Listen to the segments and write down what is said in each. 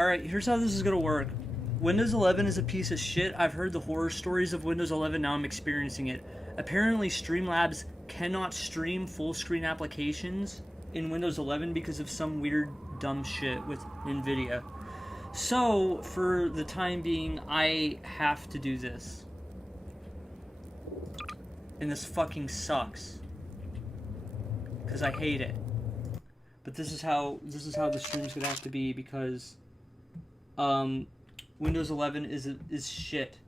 Alright, here's how this is gonna work. Windows 11 is a piece of shit. I've heard the horror stories of Windows 11, now I'm experiencing it. Apparently Streamlabs cannot stream full screen applications in Windows 11 because of some weird dumb shit with NVIDIA. So, for the time being, I have to do this. And this fucking sucks. Because I hate it. But this is how the stream's gonna have to be because Windows 11 is shit.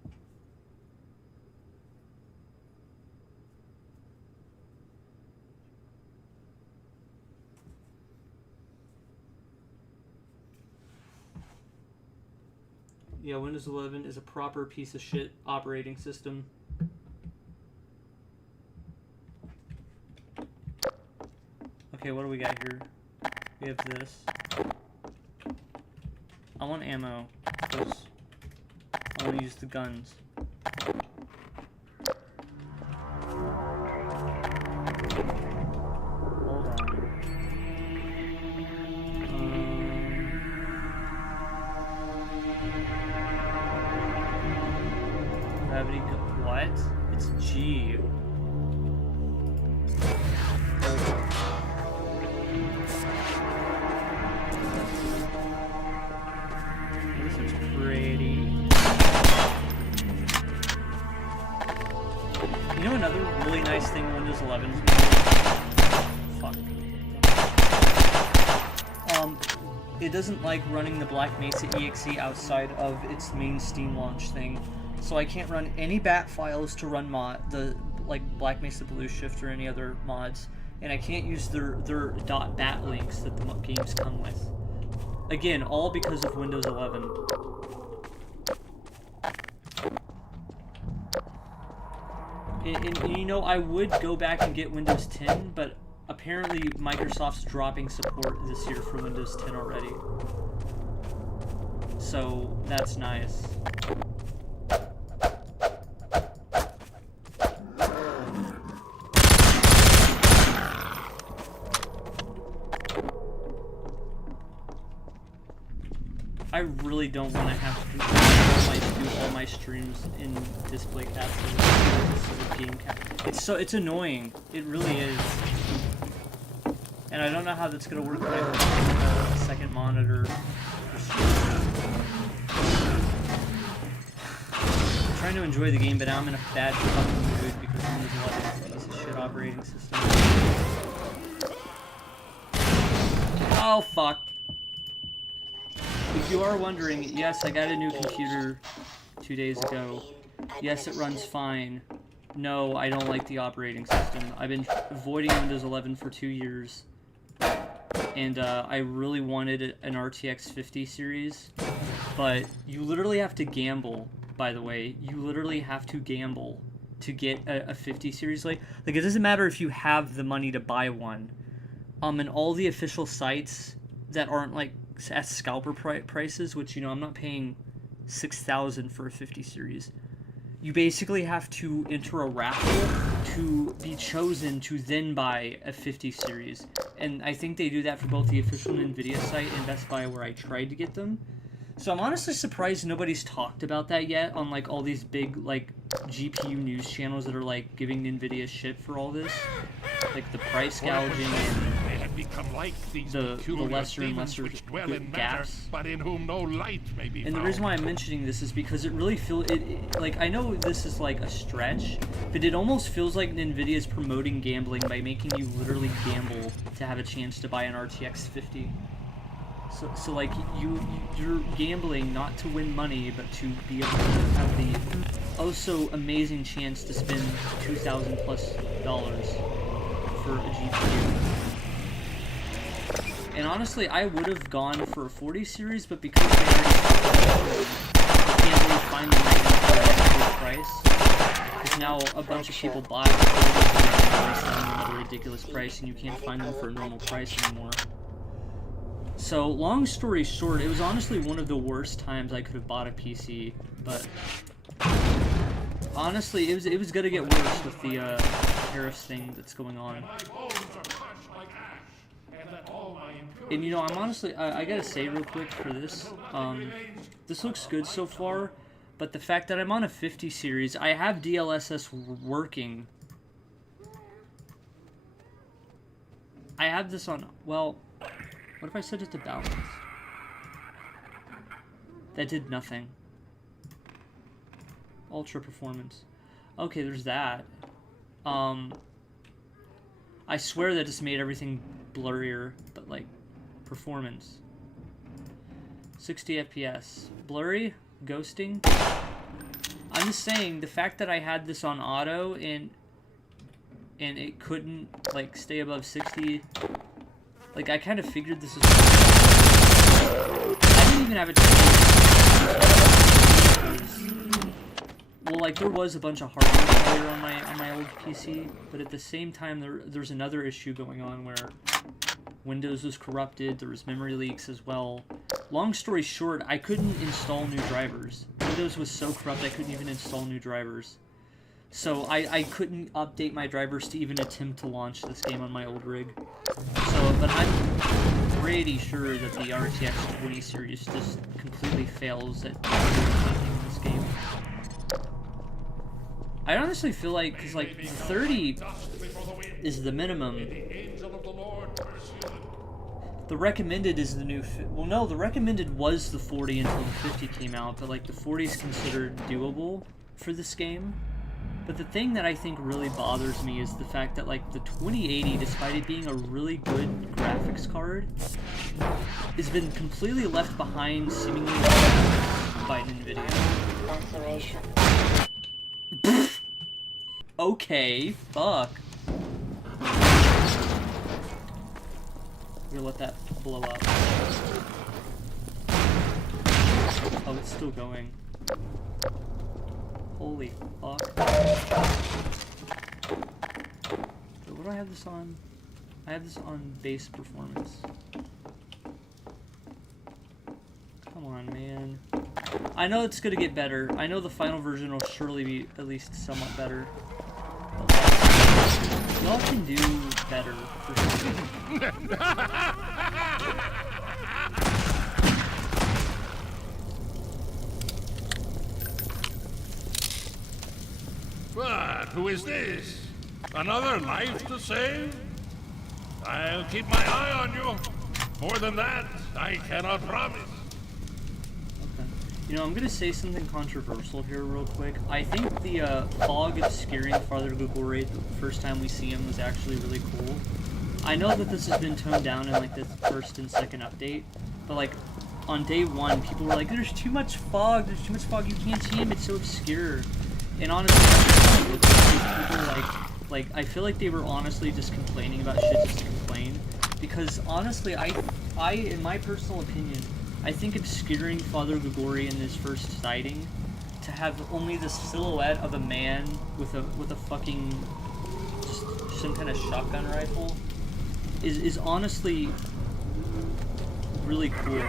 Yeah, Windows 11 is a proper piece of shit operating system. Okay, what do we got here? We have this. I want ammo, because I want to use the guns. Hold on. Gravity, what? It's G. This is pretty. You know another really nice thing Windows 11 is doing? Fuck. It doesn't like running the Black Mesa exe outside of its main Steam launch thing. So I can't run any bat files to run like Black Mesa Blue Shift or any other mods, and I can't use their .bat links that the games come with. Again, all because of Windows 11. And you know, I would go back and get Windows 10, but apparently Microsoft's dropping support this year for Windows 10 already. So that's nice. I really don't want to have to do all my streams in display capture instead of game capture. It's annoying. It really is. And I don't know how that's gonna work when I have a second monitor. I'm trying to enjoy the game, but now I'm in a bad fucking mood because Windows 11 is a piece of shit operating system. Oh fuck. If you are wondering, yes, I got a new computer 2 days ago. Yes, it runs fine. No, I don't like the operating system. I've been avoiding Windows 11 for 2 years. And I really wanted an RTX 50 series. But you literally have to gamble, by the way. You literally have to gamble to get a 50 series. Like it doesn't matter if you have the money to buy one. And all the official sites that aren't like at scalper prices, which, you know, I'm not paying $6,000 for a 50 series. You basically have to enter a raffle to be chosen to then buy a 50 series. And I think they do that for both the official NVIDIA site and Best Buy where I tried to get them. So I'm honestly surprised nobody's talked about that yet on like all these big like GPU news channels that are like giving NVIDIA shit for all this. Like the price gouging and become like these the lesser and lesser gaps. But in whom no light may be and the reason why I'm mentioning this is because it really feels like, I know this is like a stretch, but it almost feels like NVIDIA is promoting gambling by making you literally gamble to have a chance to buy an RTX 50. So like you're gambling not to win money, but to be able to have the oh-so amazing chance to spend $2,000+ for a GPU. And honestly, I would have gone for a 40 series, but because they already can't really find them at a price, because now a bunch of people buy them at a ridiculous price, and you can't find them for a normal price anymore. So, long story short, it was honestly one of the worst times I could have bought a PC, but honestly, it was gonna get worse with the tariffs thing that's going on. My bones are crushed like ash, and let all my And you know, I'm honestly, I gotta say real quick for this, this looks good so far, but the fact that I'm on a 50 series, I have DLSS working. I have this on, well, what if I set it to balanced? That did nothing. Ultra performance. Okay, there's that. I swear that just made everything blurrier, but like, performance. 60 FPS. Blurry? Ghosting? I'm just saying, the fact that I had this on auto and it couldn't, like, stay above 60, like, I kind of figured this was... I didn't even have it... Well, like, there was a bunch of hardware failure on my old PC, but at the same time, there's another issue going on where Windows was corrupted, there was memory leaks as well. Long story short, I couldn't install new drivers. Windows was so corrupt I couldn't even install new drivers. So I couldn't update my drivers to even attempt to launch this game on my old rig. So, but I'm pretty sure that the RTX 20 series just completely fails at making this game. I honestly feel like, because like 30 is the minimum. The recommended is the new, well no, the recommended was the 40 until the 50 came out, but like the 40 is considered doable for this game. But the thing that I think really bothers me is the fact that like the 2080, despite it being a really good graphics card, has been completely left behind seemingly by NVIDIA. Okay, fuck. We're gonna let that blow up. Oh, it's still going. Holy fuck. What do I have this on? I have this on base performance. Come on, man. I know it's gonna get better. I know the final version will surely be at least somewhat better. But like, y'all can do better for sure. But who is this? Another life to save? I'll keep my eye on you. More than that, I cannot promise. Okay. You know, I'm gonna say something controversial here real quick. I think the fog obscuring Father Gugore the first time we see him was actually really cool. I know that this has been toned down in like the first and second update, but like on day one, people were like, "There's too much fog. There's too much fog. You can't see him. It's so obscure." And honestly, people like I feel like they were honestly just complaining about shit just to complain. Because honestly, I in my personal opinion, I think obscuring Father Gugore in his first sighting to have only the silhouette of a man with a fucking just some kind of shotgun rifle is honestly really cool.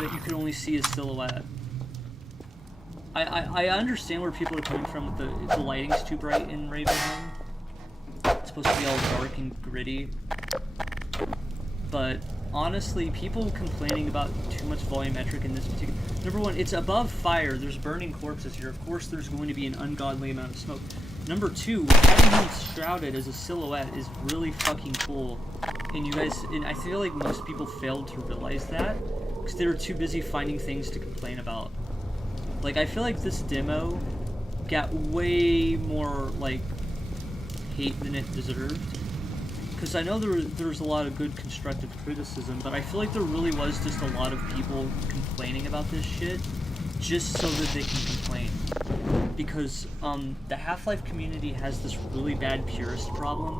That you can only see his silhouette. I understand where people are coming from with the lighting's too bright in Ravenholm. It's supposed to be all dark and gritty. But honestly, people complaining about too much volumetric in this particular... Number one, it's above fire. There's burning corpses here. Of course there's going to be an ungodly amount of smoke. Number two, having him shrouded as a silhouette is really fucking cool. And you guys... And I feel like most people failed to realize that, because they were too busy finding things to complain about. Like, I feel like this demo got way more, like, hate than it deserved. Because I know there was a lot of good constructive criticism, but I feel like there really was just a lot of people complaining about this shit just so that they can complain. Because the Half-Life community has this really bad purist problem,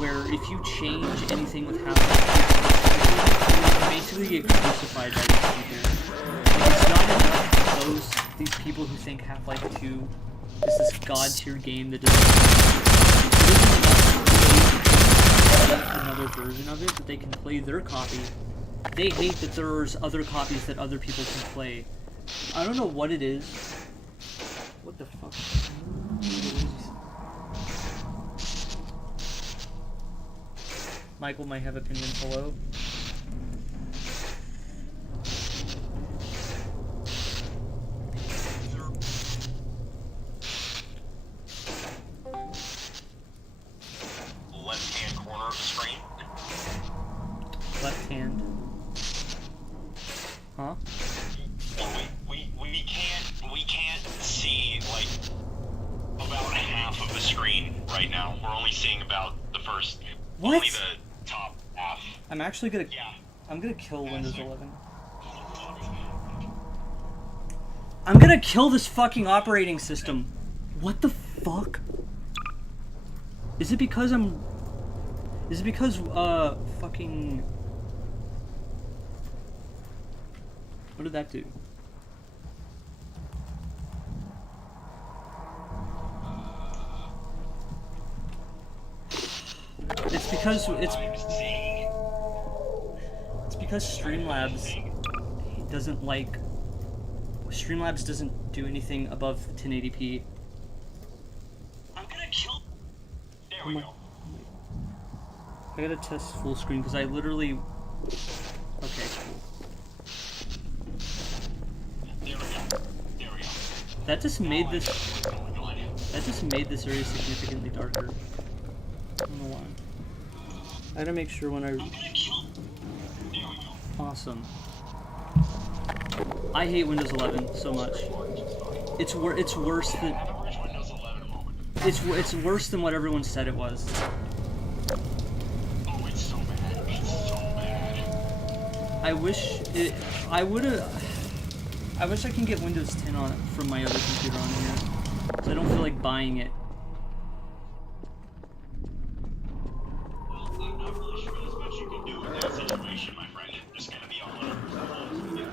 where if you change anything with Half-Life, you basically get crucified by these people. Like, it's not enough for these people who think Half-Life 2 is this god-tier game that doesn't another version of it, that they can play their copy. They hate that there's other copies that other people can play. I don't know what it is. What the fuck? Michael might have opinions. Hello. Left-hand corner of the screen. Left hand. Huh? We can't see like about half of the screen right now. We're only seeing about the first. What? Only the top half. I'm actually gonna. Yeah. I'm gonna kill Windows 11. I'm gonna kill this fucking operating system. What the fuck? Is it because I'm... Is it because, fucking... What did that do? It's because Streamlabs doesn't like... Streamlabs doesn't do anything above 1080p. I'm gonna kill. There we go. I gotta test full screen because I literally... Okay, cool. There we go. There we go. That just made this... What's going on? That just made this area significantly darker. I don't know why. I gotta make sure when I... I'm gonna kill. There we go. Awesome. I hate Windows 11 so much. It's worse than... Windows 11 moment. It's worse than what everyone said it was. Oh, it's so bad. It's so bad. I wish it... I wish I can get Windows 10 on it from my other computer on here. So I don't feel like buying it. Well, I'm not really sure there's much you can do in that situation, my friend. Just gonna be 100% honest with you.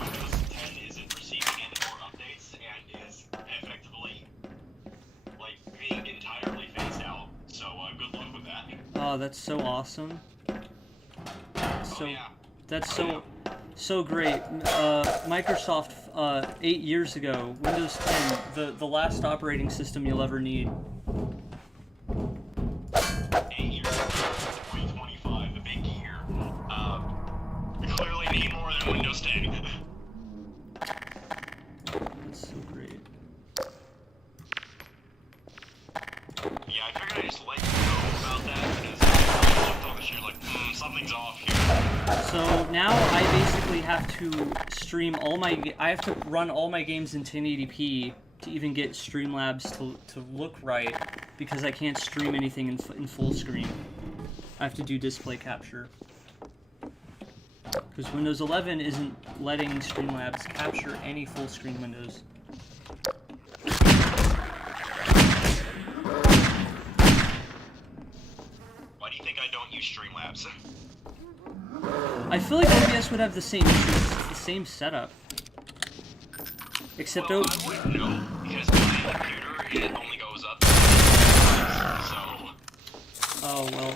Windows 10 isn't receiving any more updates and is effectively, like, being entirely phased out. So, good luck with that. Oh, that's so awesome. So, yeah. that's so great. Microsoft, 8 years ago, Windows 10, the last operating system you'll ever need. 8 years ago, 2025, a big year. We clearly need more than Windows 10. That's so great. Yeah, I figured I'd just let you know about that because I looked over this year like, something's off here. So now I basically have to stream all my... I have to run all my games in 1080p to even get Streamlabs to look right because I can't stream anything in full screen. I have to do display capture. Because Windows 11 isn't letting Streamlabs capture any full screen windows. Why do you think I don't use Streamlabs? I feel like OBS would have the same issues, the same setup. Except Well, I wouldn't know because my computer, it only goes up. So... Oh, well.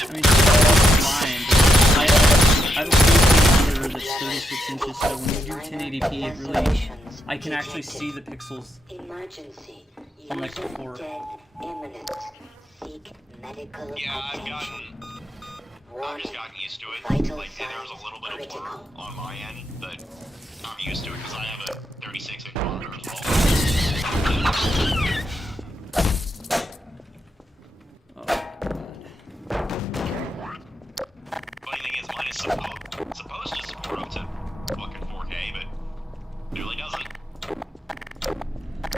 I mean, it's fine, but I have a 4K monitor that's 36 inches, so when you do 1080p, it really... I can actually see the pixels on, like, the floor. Yeah, I've just gotten used to it. Like, and there was a little bit of blur on my end, but I'm used to it because I have a 36-inch monitor as well. Oh, God. Funny thing is, mine is supposed to support up to fucking 4K, but it really doesn't.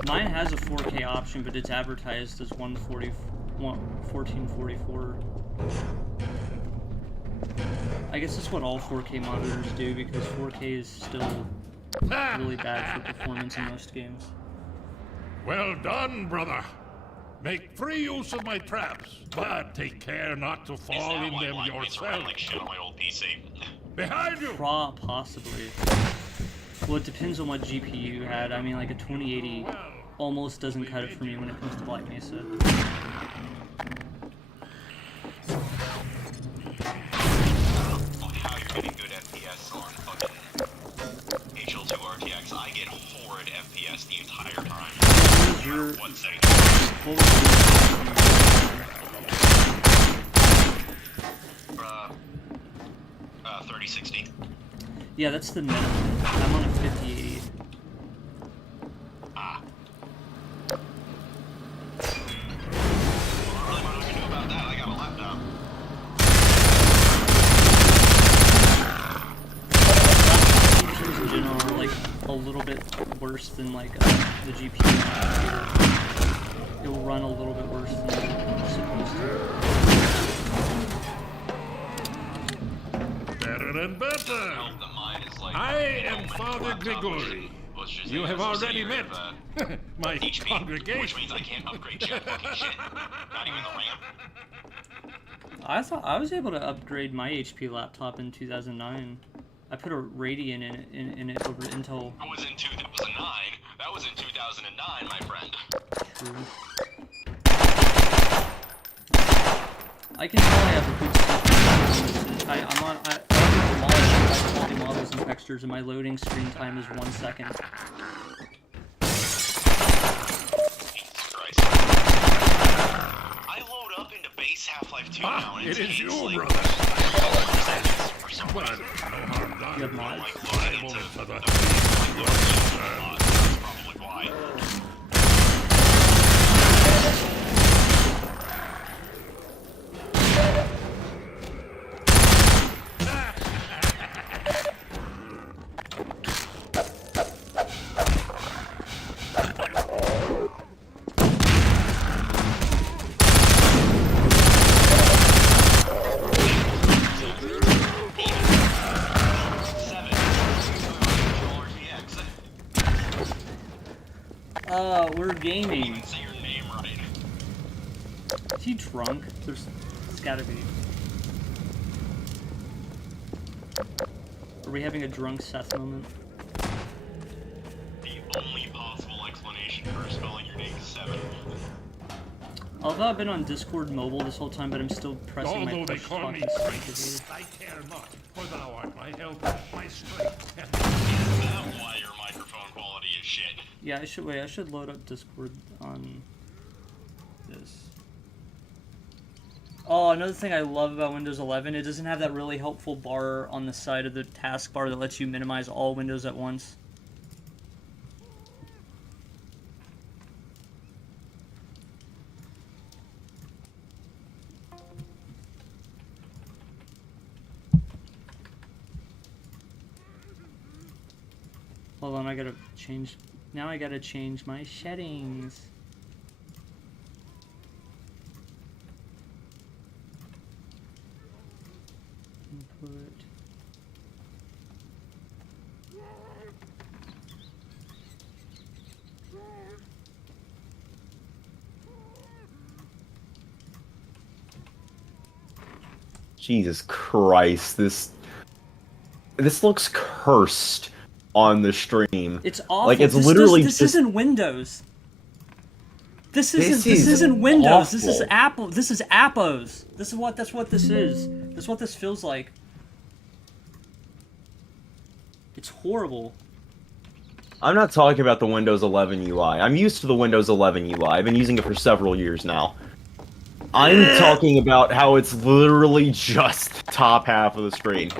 Mine has a 4K option, but it's advertised as 1444. I guess that's what all 4K monitors do, because 4K is still really bad for performance in most games. Well done, brother. Make free use of my traps, but take care not to fall in them yourself. Like shit on my old PC. Behind you! Possibly. Well, it depends on what GPU you had. I mean, like a 2080 almost doesn't cut it for me when it comes to Black Mesa. How you're getting good FPS on fucking HL2 RTX. I get horrid FPS the entire time. Is your... What setting? What was your 3060. Yeah, that's the minimum. I'm on a 5080. Ah. Not really much I can do about that. I got a laptop. Features in general are like a little bit worse than like the GPU computer. It will run a little bit worse than it's supposed to. Better and better. The mine is like I am Father Grigori. You have already met my HP, congregation. which means I can't upgrade shit. Fucking shit. Not even the RAM. I thought I was able to upgrade my HP laptop in 2009. I put a Radeon in it over Intel. That was in 2009. That was in 2009, my friend. True. I can tell I have a good system. I demolish high quality models and textures, and my loading screen time is 1 second. Jesus Christ. I load up into base Half-Life 2 now, and It is you, like, brother. for some But reason. no harm done. You have mods? Like loading into For the- that's probably why. We're gaming. Even say your name right. Is he drunk? It's gotta be. Are we having a drunk Seth moment? The only possible explanation for spelling your name is 7. Although I've been on Discord mobile this whole time, but I'm still pressing my Although they push call me fucking Kratos, strike. I care not, for thou art my help, my strength. Is that why your microphone quality is shit? Yeah, I should load up Discord on this. Oh, another thing I love about Windows 11, it doesn't have that really helpful bar on the side of the taskbar that lets you minimize all windows at once. Hold on, I gotta change. Now I gotta change my settings. Input. Jesus Christ, this looks cursed on the stream. It's awful. Like it's literally this just, isn't Windows. This is isn't Windows. This is awful. Apple. This is Appos. That's what this is. That's what this feels like. It's horrible. I'm not talking about the Windows 11 UI. I'm used to the Windows 11 UI. I've been using it for several years now. I'm talking about how it's literally just the top half of the screen.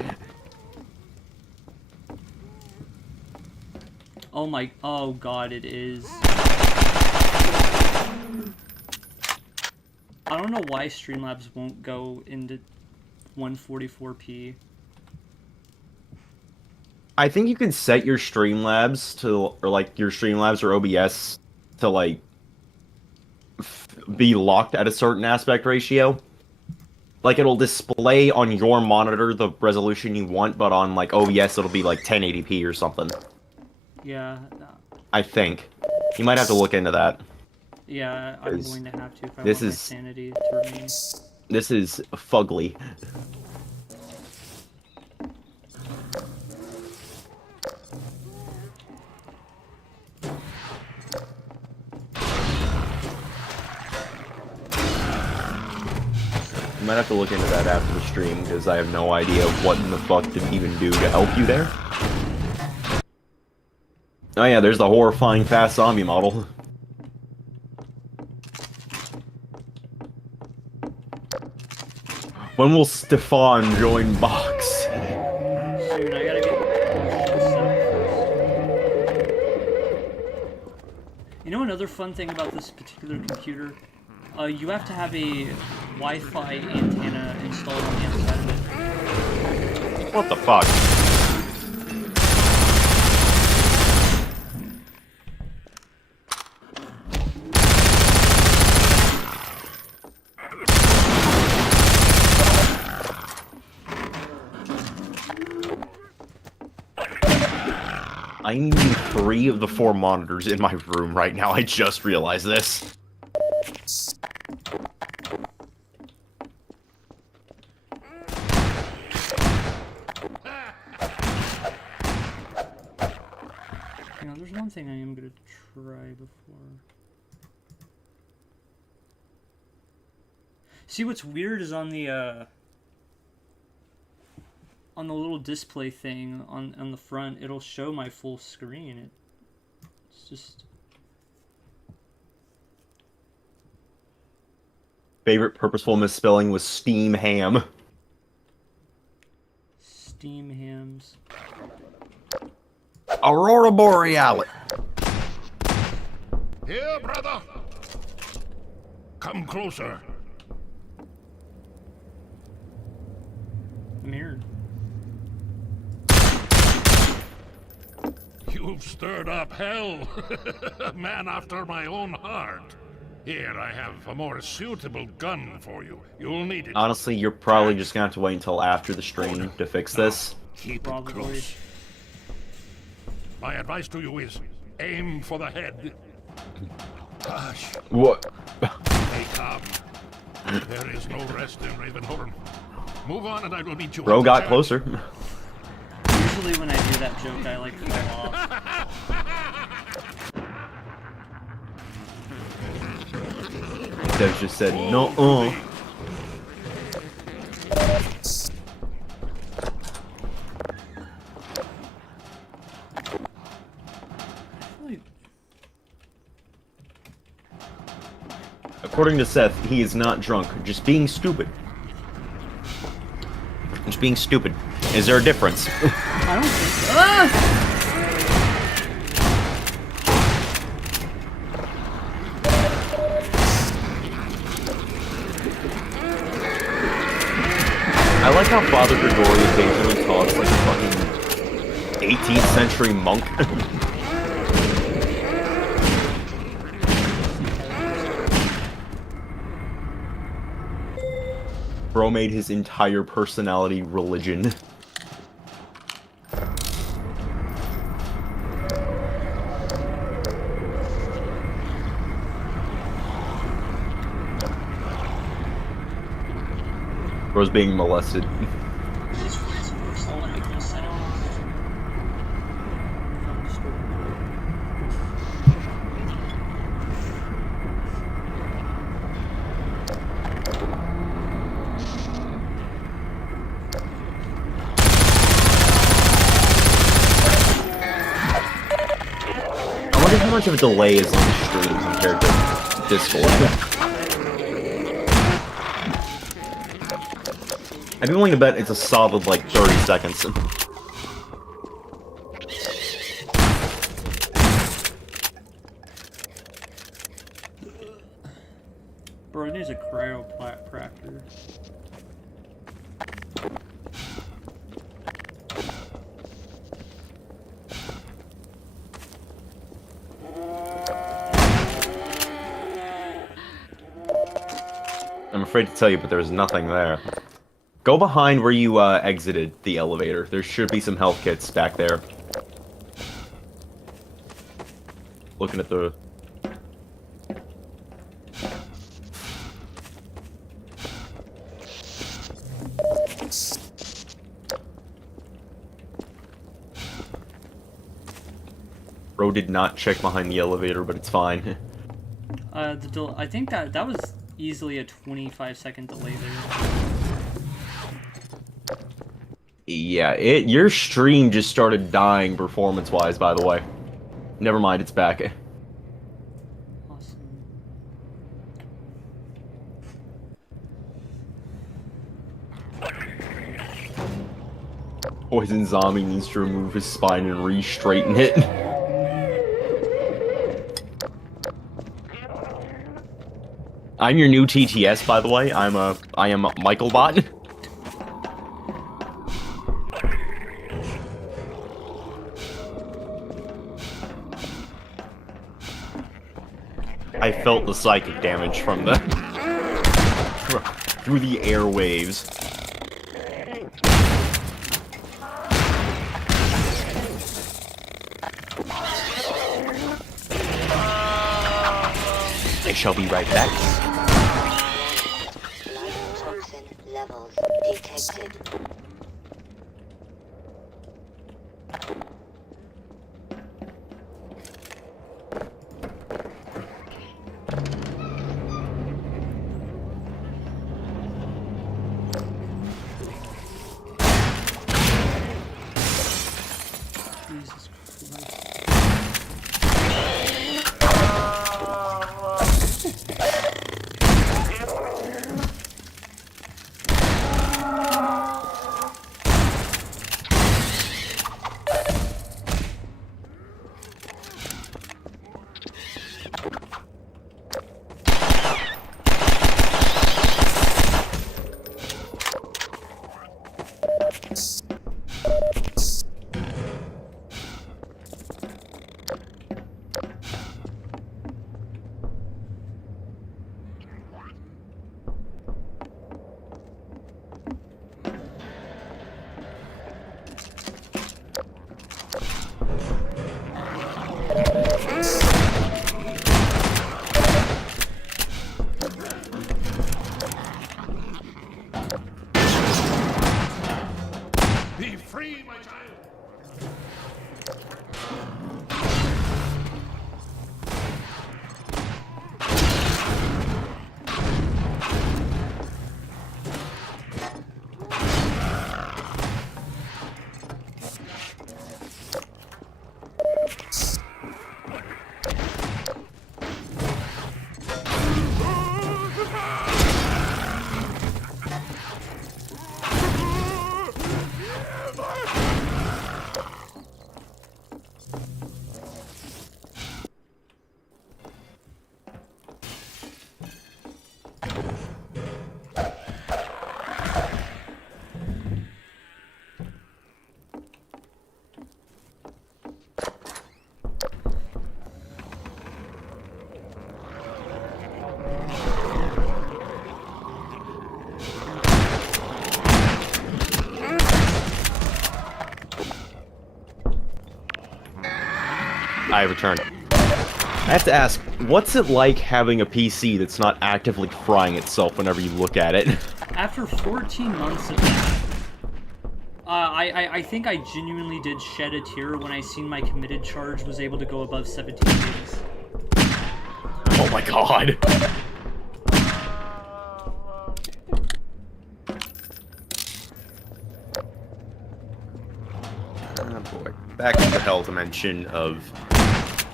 Oh god, it is. I don't know why Streamlabs won't go into 144p. I think you can set your Streamlabs to, or like your Streamlabs or OBS to like be locked at a certain aspect ratio. Like it'll display on your monitor the resolution you want, but on like OBS it'll be like 1080p or something. Yeah. I think. You might have to look into that. Yeah, I'm going to have to if I this want my is- sanity to remain. This is fugly. You might have to look into that after the stream, because I have no idea what in the fuck to even do to help you there. Oh yeah, there's the horrifying fast zombie model. When will Stefan join Box? Soon, I gotta get shit set up first. You know another fun thing about this particular computer? You have to have a Wi-Fi antenna installed on the outside of it. What the fuck? I'm using 3 of the 4 monitors in my room right now. I just realized this. Hang on, there's one thing I am gonna try before. See, what's weird is on the little display thing on the front, it'll show my full screen. It's just... Favorite purposeful misspelling was Steam Ham. Steam hams. Aurora Borealis. Here, brother. Come closer. I'm here. You've stirred up hell. A man after my own heart. Here, I have a more suitable gun for you. You'll need it. Honestly, you're probably just gonna have to wait until after the stream to fix this. Keep it Probably. close. My advice to you is, aim for the head. Hush. What? Stay calm. There is no rest in Ravenhorn. Move on and I will meet you. Bro at the got church. closer. Usually when I do that joke, I like fall off. Dev just said, no, Like, According to Seth, he is not drunk, just being stupid. Just being stupid. Is there a difference? I don't think so. Ah! I like how Father Gregory occasionally talks like a fucking 18th century monk. Bro made his entire personality religion. Bro's being molested. I wonder how much of a delay is on the stream compared to Discord. I'd be willing to bet it's a solid, like, 30 seconds. Bro, it needs a cryopractor. I'm afraid to tell you, but there's nothing there. Go behind where you exited the elevator. There should be some health kits back there. Looking at the... Bro did not check behind the elevator, but it's fine. I think that was easily a 25-second delay there. Yeah, your stream just started dying performance-wise, by the way. Never mind, it's back. Awesome. Poison Zombie needs to remove his spine and re-straighten it. I'm your new TTS, by the way. I am Michaelbot. I felt the psychic damage from the through the airwaves. I shall be right back. Toxin levels detected. Jesus Christ. Be free, my child. I returned. I have to ask, what's it like having a PC that's not actively frying itself whenever you look at it? After 14 months of that, I think I genuinely did shed a tear when I seen my committed charge was able to go above 17 gigs. Oh my god. Oh boy. Back to the hell dimension of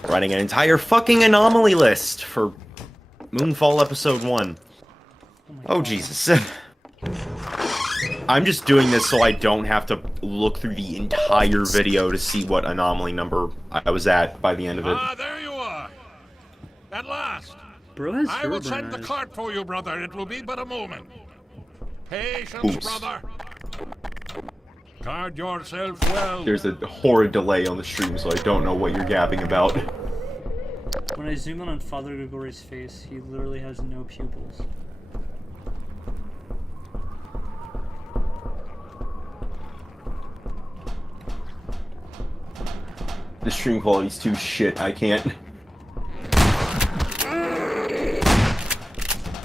writing an entire fucking anomaly list for Moonfall Episode 1. Oh Jesus. I'm just doing this so I don't have to look through the entire video to see what anomaly number I was at by the end of it. Ah, there you are. At last. Bro has I will Herobrine send the eyes. cart for you, brother. It will be but a moment. Patience, Oops. brother. Guard yourself well. There's a horrid delay on the stream, so I don't know what you're gapping about. When I zoom in on Father Gregori's face, he literally has no pupils. The stream quality's too shit, I can't.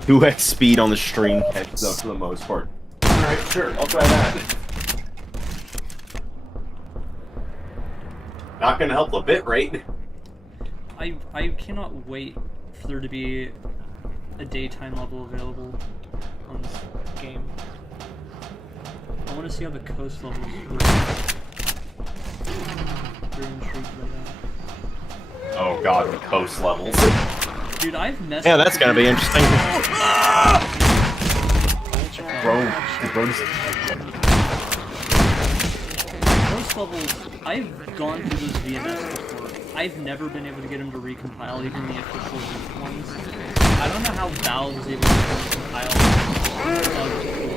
2x speed on the stream catches up for the most part. Alright, sure, I'll try that. Not gonna help the bit rate. I cannot wait for there to be a daytime level available on this game. I want to see how the coast levels work. Very intrigued by that. Oh god, the coast levels. Dude, I've messed Yeah, with that's the gonna be game. interesting. Major Bro. eruption Rogues- Most levels, I've gone through those VMS before. I've never been able to get them to recompile, even the official leaked ones. I don't know how Valve was able to recompile bugs before.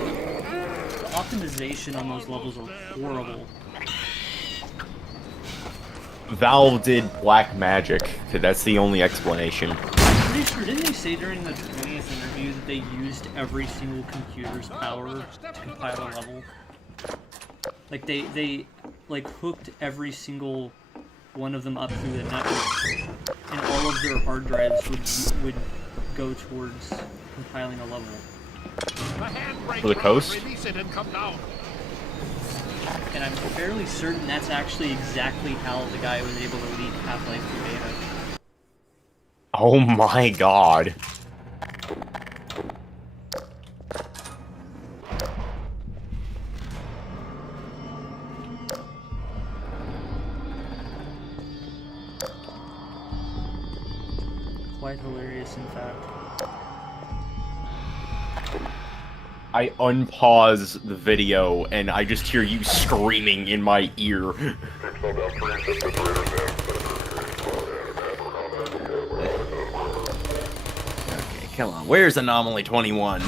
The optimization on those levels are horrible. Valve did black magic. That's the only explanation. I'm pretty sure, didn't they say during the 20th interview that they used every single computer's power to compile a level? Like, they like, hooked every single one of them up through the network, and all of their hard drives would go towards compiling a level. For the coast? Release it and come down. And I'm fairly certain that's actually exactly how the guy was able to leak Half-Life 2 beta. Oh my god. Quite hilarious, in fact. I unpause the video and I just hear you screaming in my ear. Okay, come on. Where's Anomaly 21?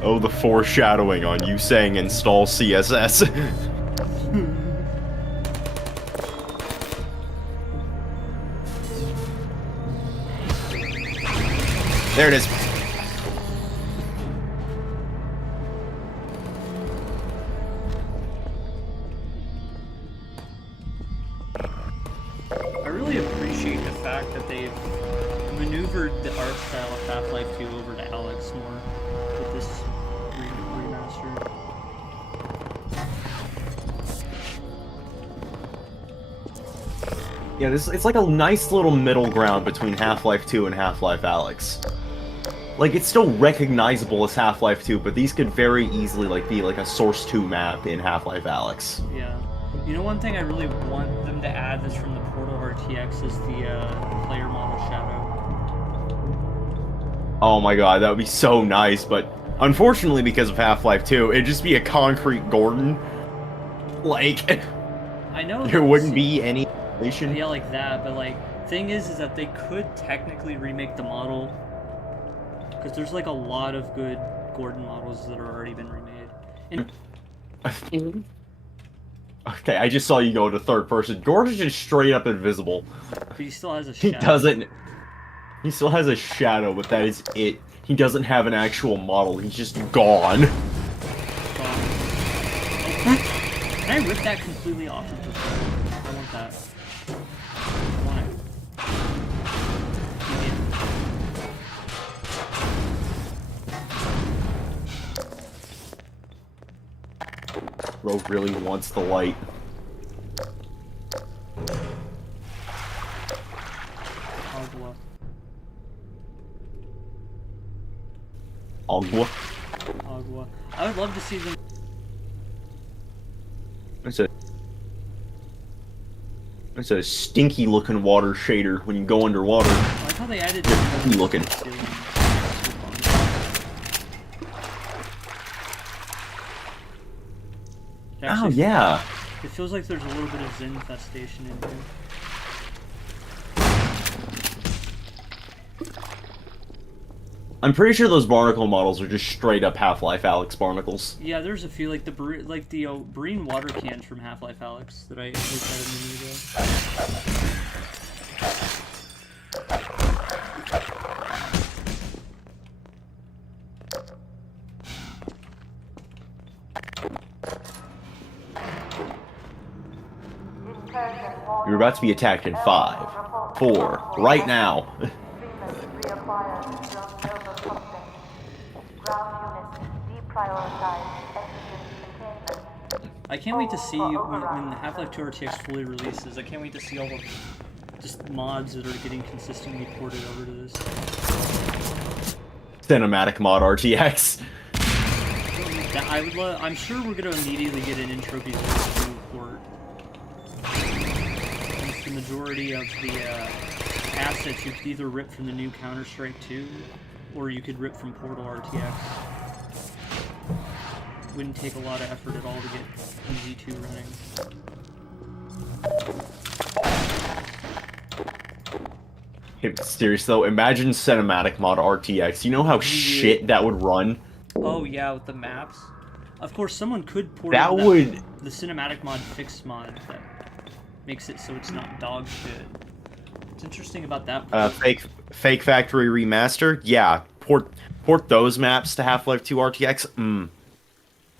Oh, the foreshadowing on you saying install CSS. There it is. I really appreciate the fact that they've maneuvered the art style of Half-Life 2 over to Alex more with this remaster. Yeah, it's like a nice little middle ground between Half-Life 2 and Half-Life Alyx. Like, it's still recognizable as Half-Life 2, but these could very easily be like a Source 2 map in Half-Life Alyx. Yeah. You know, one thing I really want them to add that's from the Portal RTX is the player model shadow. Oh my god, that would be so nice, but unfortunately because of Half-Life 2, it'd just be a concrete Gordon. Like, I know there wouldn't be any relation. Yeah, like that, but like, thing is that they could technically remake the model, because there's like a lot of good Gordon models that are already been remade. And Okay, I just saw you go to third person. Gordon's just straight up invisible. but he still has a He shadow. doesn't. He still has a shadow, but that is it. He doesn't have an actual model. He's just gone. Can I rip that completely off of the phone? I want that. I want it. Bro really wants the light. Agua. Agua. Agua. I would love to see them. It's a stinky looking water shader when you go underwater. I like how they added. Stinky looking. Oh yeah. It feels like there's a little bit of Zen infestation in here. I'm pretty sure those barnacle models are just straight up Half-Life Alyx barnacles. Yeah, there's a few like the Breen water cans from Half-Life Alyx that I looked at a minute ago. You're about to be attacked in 5, 4, right now. I can't wait to see when Half-Life 2 RTX fully releases. I can't wait to see all the just mods that are getting consistently ported over to this. Cinematic mod RTX. I would love. I'm sure we're gonna immediately get an Entropy 2 port. Since the majority of the assets you could either rip from the new Counter-Strike 2, or you could rip from Portal RTX. Wouldn't take a lot of effort at all to get EZ2 running. Serious though, imagine cinematic mod RTX. You know how shit that would run? Oh yeah, with the maps. Of course, someone could port That over would... the cinematic mod fix mod that makes it so it's not dog shit. What's interesting about that? Fake Factory Remaster? Yeah, port those maps to Half-Life 2 RTX?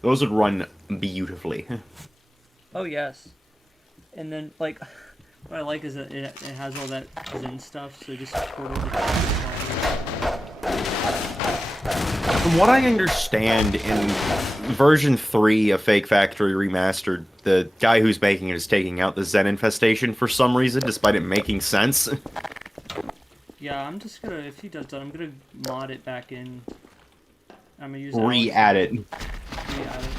Those would run beautifully. Oh yes. And then, like, what I like is that it has all that Zen stuff, so just port over the From what I understand, in version 3 of Fake Factory Remastered, the guy who's making it is taking out the Zen infestation for some reason, despite it making sense. Yeah, I'm just gonna, if he does that, I'm gonna mod it back in. I'm gonna use Re-add it. Re-add it.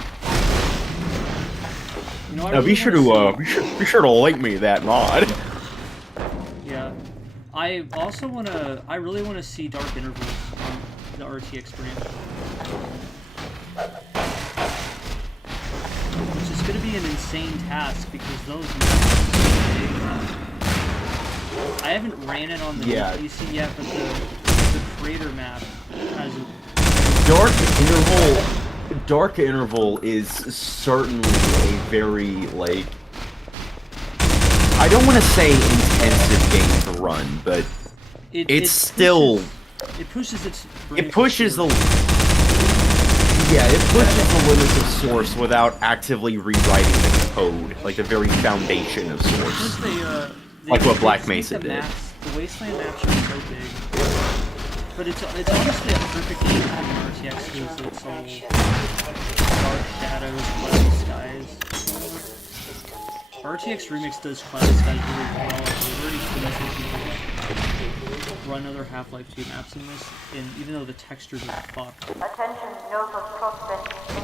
You know, Now, be sure to link me that mod. Yeah. I also I really wanna see Dark Intervals on the RTX branch. Which is gonna be an insane task because those I haven't ran it on the PC yet, but the creator map has a Dark Interval is certainly a very, like, I don't want to say intensive game to run, but it pushes the limits of Source without actively rewriting the code, like the very foundation of Source. Like what Black Mesa did. The Wasteland maps are so big. But it's honestly a perfect game for RTX because it's all dark shadows, cloudy skies. RTX Remix does cloudy skies really well. We've already finished run other Half-Life 2 maps in this, and even though the textures are fucked, it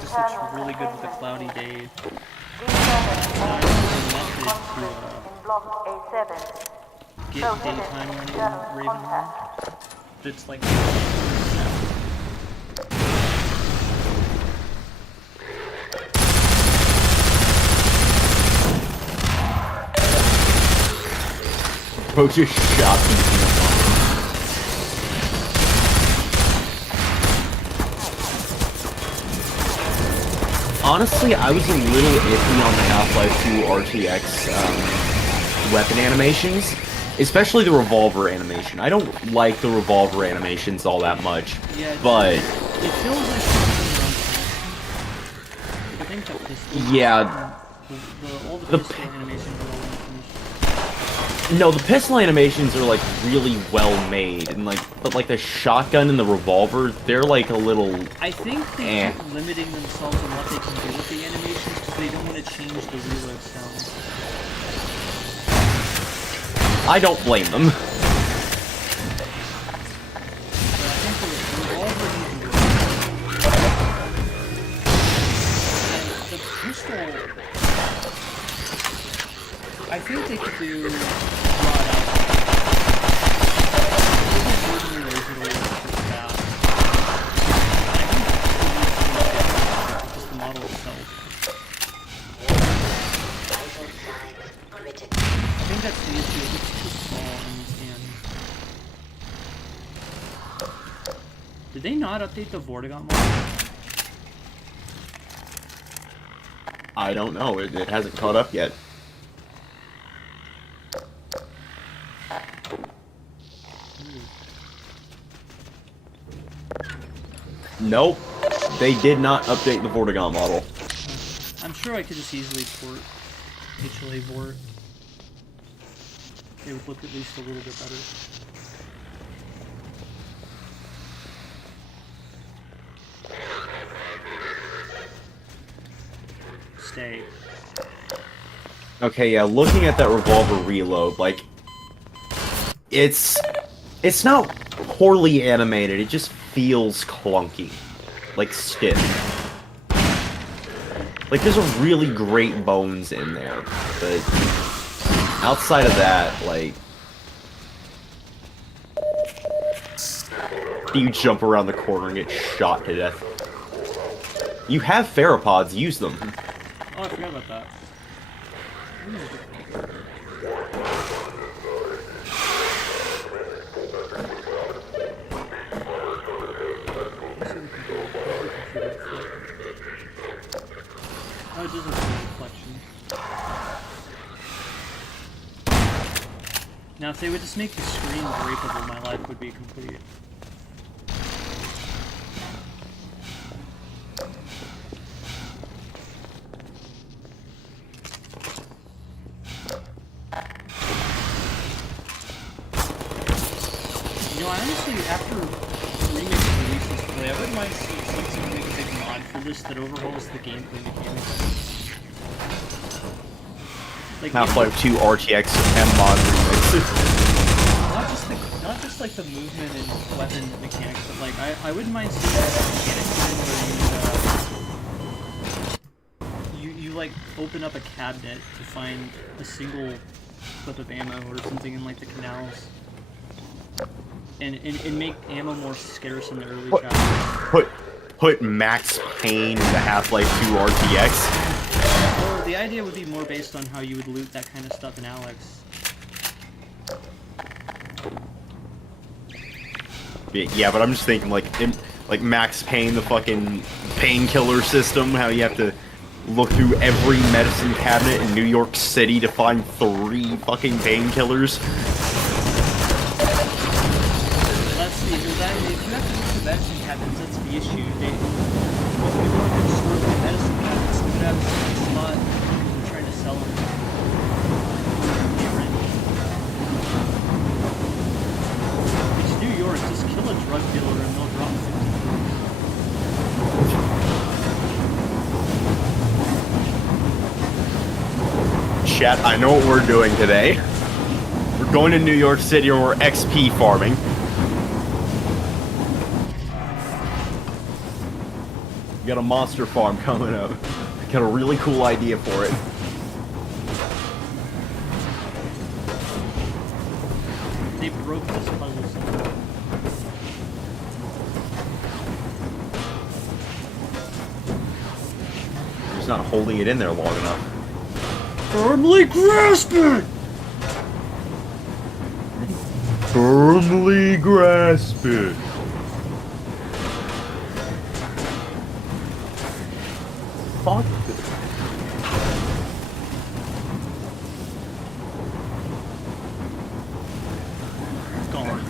just looks really good with a cloudy day. Get daytime running Ravenholm. It's like Bro just shot me. Honestly, I was a little iffy on the Half-Life 2 RTX weapon animations. Especially the revolver animation. I don't like the revolver animations all that much, but it feels like I think that pistol. Yeah, all the pistol animations are all finished. No, the pistol animations are like really well made, and but the shotgun and the revolver, they're like a little. I think they keep limiting themselves on what they can do with the animations because they don't want to change the reload sound. I don't blame them. The pistol, I think they could do just the model itself. I think that's the issue. It's too small in this hand. Did they not update the Vortigaunt model? I don't know. It hasn't caught up yet. Nope. They did not update the Vortigaunt model. I'm sure I could just easily port HLA Vort. They would look at least a little bit better. Stay. Okay, yeah, looking at that revolver reload, like, it's not poorly animated, it just feels clunky. Like, stiff. Like, there's a really great bones in there, but Outside of that, like... You jump around the corner and get shot to death. You have theropods, use them. Oh, I forgot about that. Oh, it doesn't have a reflection. Now, if they would just make the screen breakable, my life would be complete. You know, I honestly, after Remix releases play, I wouldn't mind seeing someone make a big mod for this that overhauls the gameplay mechanics. Like, Half-Life 2 RTX and mod remix. not just like the movement and weapon mechanics, but like I wouldn't mind seeing this mechanic where you like open up a cabinet to find a single clip of ammo or something in like the canals. And make ammo more scarce in the early chapters. Put Max Payne into Half-Life 2 RTX. Or the idea would be more based on how you would loot that kind of stuff in Alex. Yeah, but I'm just thinking like Max Payne, the fucking painkiller system, how you have to look through every medicine cabinet in New York City to find 3 fucking painkillers. If you have to look through medicine cabinets, that's the issue. If you want to store the medicine cabinets, you could have a spot because they're trying to sell them. It's New York, just kill a drug dealer and they'll drop 50. Chat, I know what we're doing today. We're going to New York City and we're XP farming. We got a monster farm coming up. Got a really cool idea for it. They broke this puzzle somehow. They're just not holding it in there long enough. Firmly grasp it! Firmly grasp it. Fuck. Gone.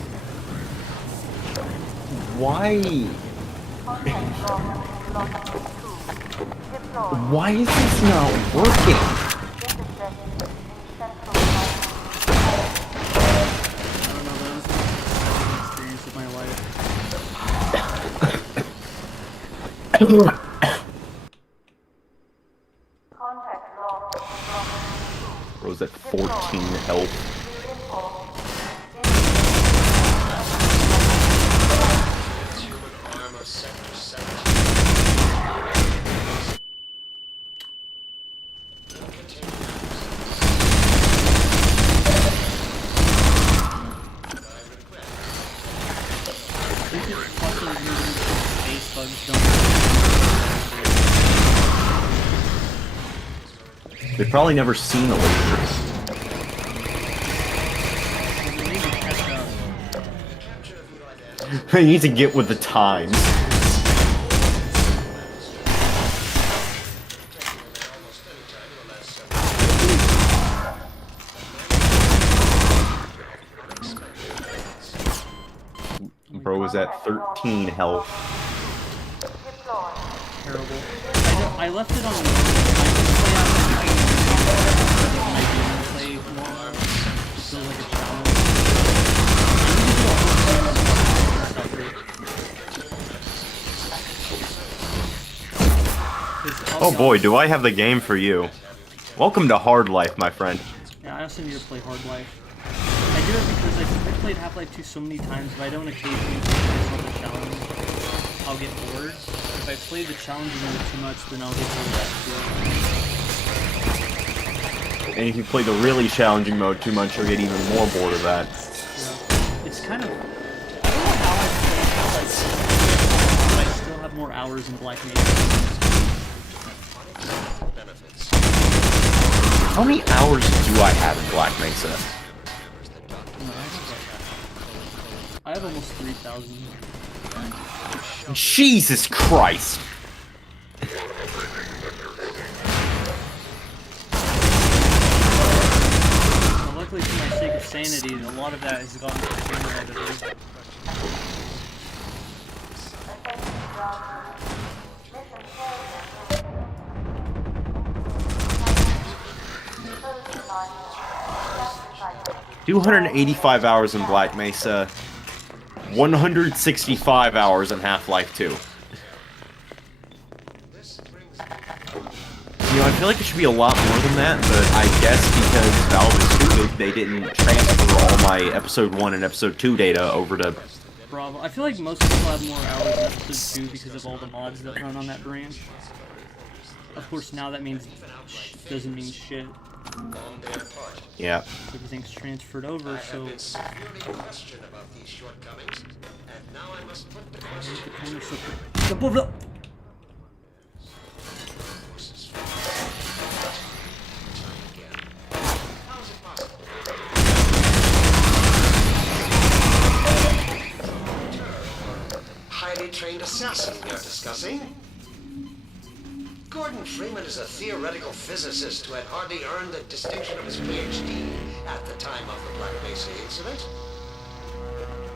Why? Why is this not working? I don't know, that was the experience of my life. Rose at 14 health. They've probably never seen a laser. They need to get with the times. Bro was at 13 health. Terrible. I left it on. I play more. It feels like a challenge. Oh boy, do I have the game for you. Welcome to Hard Life, my friend. Yeah, I also need to play Hard Life. I do it because I've played Half-Life 2 so many times, if I don't occasionally play myself a challenge, I'll get bored. If I play the challenges in it too much, then I'll get bored of that too. And if you play the really challenging mode too much, you'll get even more bored of that. Yeah. It's kind of... I don't know how I feel like I still have more hours in Black Mesa. How many hours do I have in Black Mesa? I have almost 3,000. Jesus Christ! Well, luckily for my sake of sanity, a lot of that has gone to the camera editor. 285 hours in Black Mesa, 165 hours in Half-Life 2. You know, I feel like it should be a lot more than that, but I guess because Valve is stupid, they didn't transfer all my Episode 1 and Episode 2 data over to... Bravo. I feel like most people have more hours in Episode 2 because of all the mods that run on that branch. Of course, now that means doesn't mean shit. Yeah. Everything's transferred over, so... Highly trained assassin you're discussing. Gordon Freeman is a theoretical physicist who had hardly earned the distinction of his PhD at the time of the Black Mesa incident.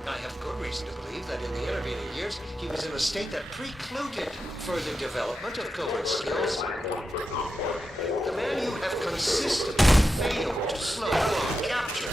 I have good reason to believe that in the intervening years, he was in a state that precluded further development of covert skills. The man you have consistently failed to slow or capture.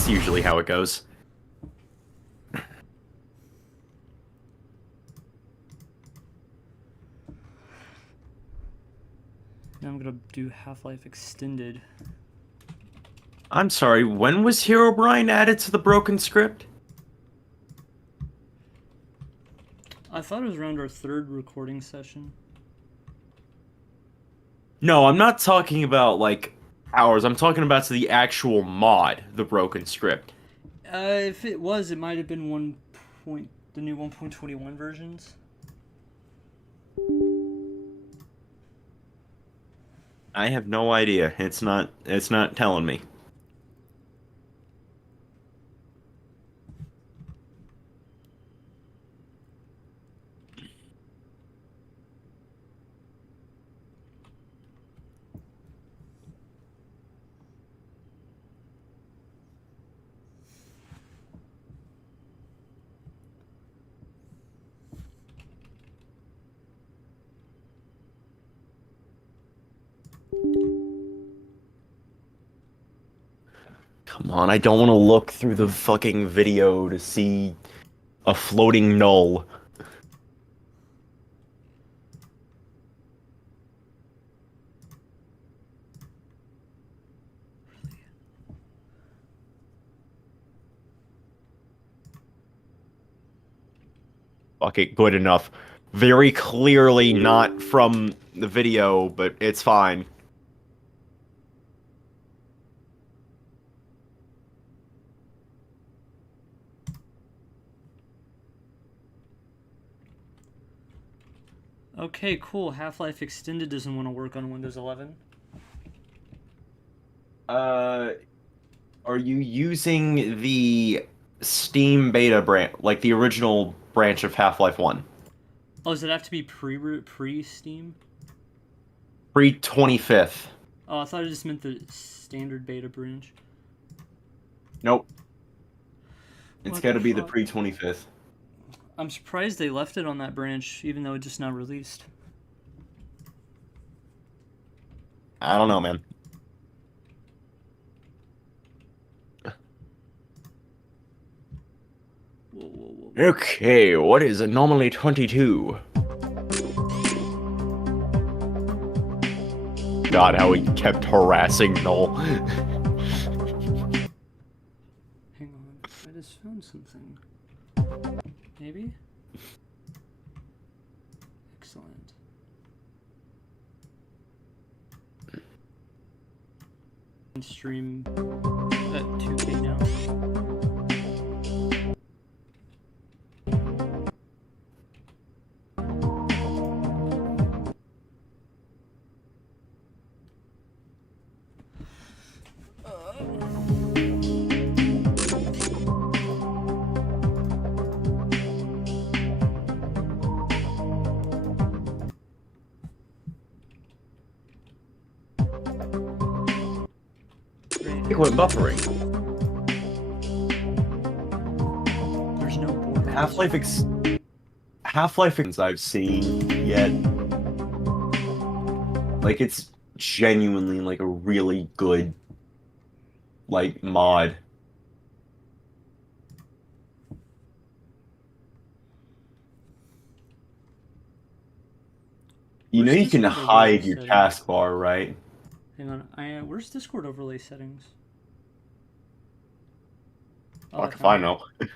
That's usually how it goes. Now I'm gonna do Half-Life Extended. I'm sorry, when was Herobrine added to the broken script? I thought it was around our 3rd recording session. No, I'm not talking about, like, hours. I'm talking about the actual mod, the broken script. If it was, it might have been the new 1.21 versions. I have no idea. It's not telling me. Come on, I don't want to look through the fucking video to see a floating null. Fuck it, good enough. Very clearly not from the video, but it's fine. Okay, cool. Half-Life Extended doesn't want to work on Windows 11. Are you using the Steam beta branch, like the original branch of Half-Life 1? Oh, does it have to be pre-Steam? Pre-25th. Oh, I thought it just meant the standard beta branch. Nope. It's What got to the be the fuck? pre-25th. I'm surprised they left it on that branch, even though it just not released. I don't know, man. Whoa, whoa, whoa. Okay, what is Anomaly 22? God, how he kept harassing Null. Hang on, I just found something. Maybe? Excellent. Stream at 2K now. It went buffering. There's no board. Half-Life I've seen yet. Like, it's genuinely like a really good like mod. You know Where's you can Discord hide overlay your settings? taskbar, right? Hang on, where's Discord overlay settings? Fuck if I know. So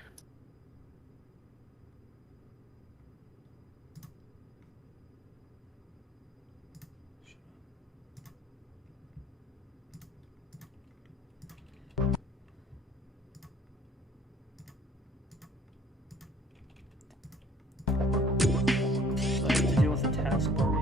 I have to deal with the taskbar.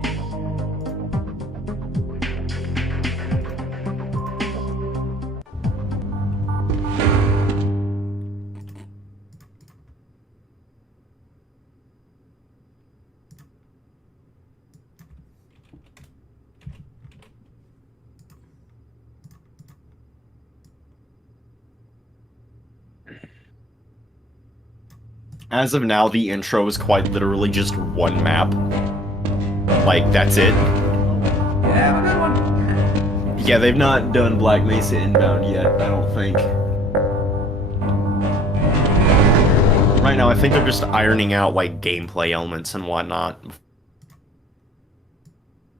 As of now, the intro is quite literally just one map. Like, that's it. Yeah, we got one. Yeah, they've not done Black Mesa Inbound yet, I don't think. Right now, I think they're just ironing out, like, gameplay elements and whatnot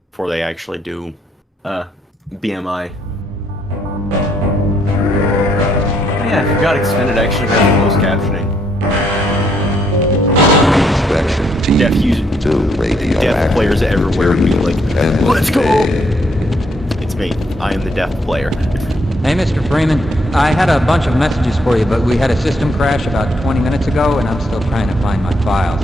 before they actually do, BMI. Yeah, I forgot Extended actually has closed captioning. Deaf players everywhere would be like, let's go! It's me. I am the deaf player. Hey, Mr. Freeman. I had a bunch of messages for you, but we had a system crash about 20 minutes ago, and I'm still trying to find my files.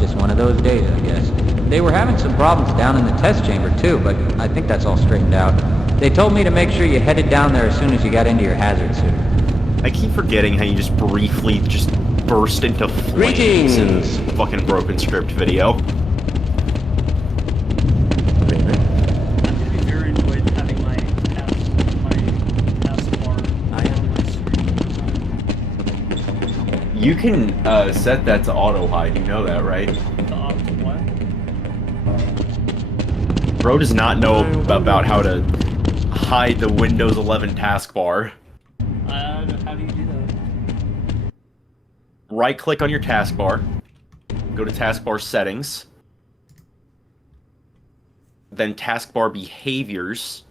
Just one of those days, I guess. They were having some problems down in the test chamber, too, but I think that's all straightened out. They told me to make sure you headed down there as soon as you got into your hazard suit. I keep forgetting how you just briefly just burst into flames in this fucking broken script video. I'm gonna be very annoyed having my taskbar on my screen. You can set that to auto hide, you know that, right? The what? Bro does not know about how to hide the Windows 11 taskbar. How do you do that? Right-click on your taskbar, go to taskbar settings, then taskbar behaviors,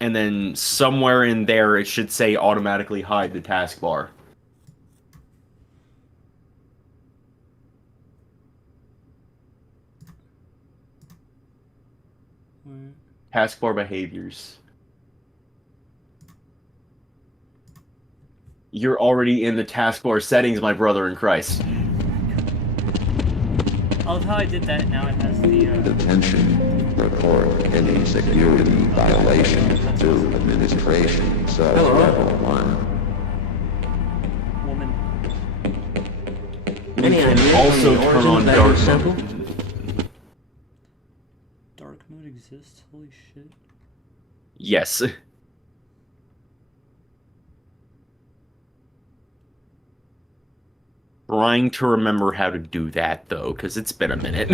and then somewhere in there it should say automatically hide the taskbar. Taskbar behaviors. You're already in the taskbar settings, my brother in Christ. I love how I did that, now it has the, Detention. Report any security violation to administration. Level 1. woman. You can also turn on dark mode. Dark mode exists? Holy shit. Yes. Trying to remember how to do that, though, because it's been a minute.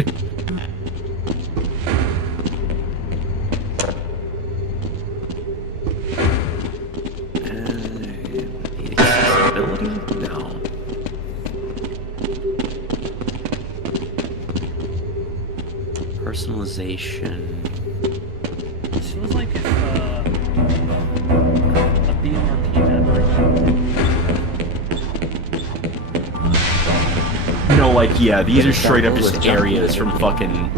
Accessibility? No. Personalization. This feels like if, a BMRP member. No, like, yeah, these are straight up just areas from fucking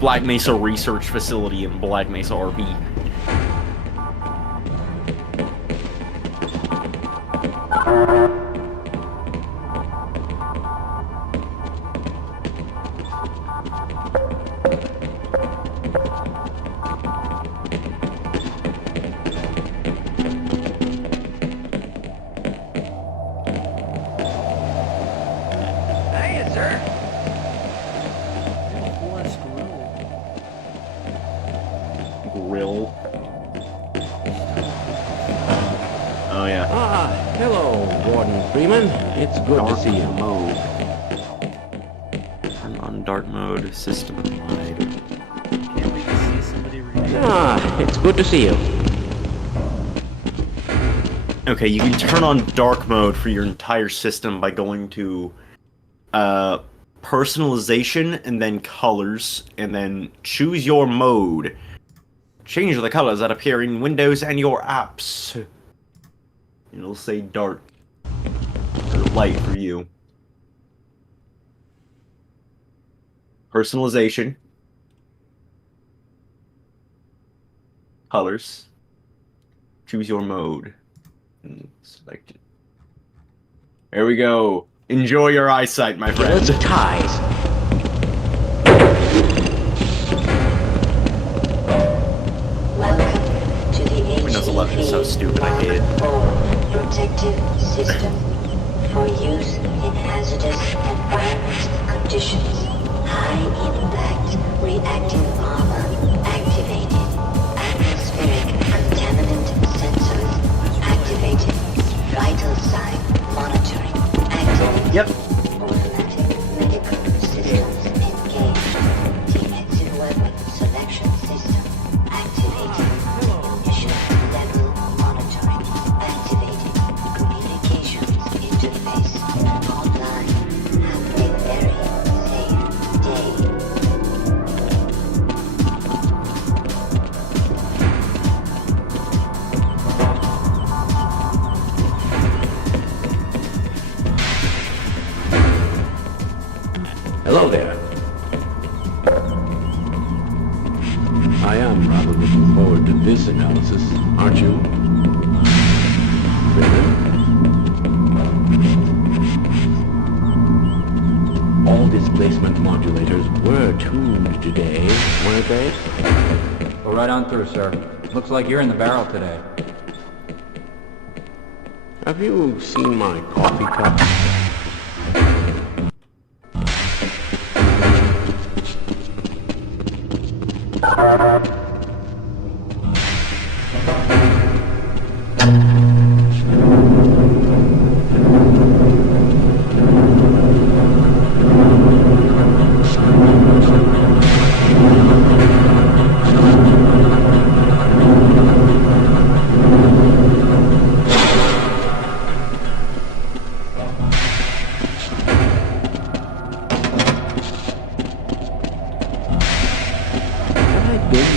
Black Mesa Research Facility and Black Mesa RP. Grill. Oh, yeah. Ah, hello, Warden Freeman. It's good to see you. Mode. Turn on dark mode, system wide. Can't wait to see somebody read. Ah, it's good to see you. Okay, you can turn on dark mode for your entire system by going to personalization and then colors and then choose your mode. Change the colors that appear in Windows and your apps. It'll say dark or light for you. Personalization. Colors. Choose your mode. And select it. There we go. Enjoy your eyesight, my friend. Let's ties. Welcome to the Windows 11 is so stupid, I hate it. Protective system for use in hazardous environment conditions. High impact reactive armor activated. Atmospheric contaminant sensors activated. Vital sign monitoring activated. Yep. Automatic medical systems engaged. Defensive weapon selection system activated. Mission level monitoring activated. Communications interface Hello there. I am rather looking forward to this analysis, aren't you? Freeman? All displacement modulators were tuned today, weren't they? Go right on through, sir. Looks like you're in the barrel today. Have you seen my coffee cup?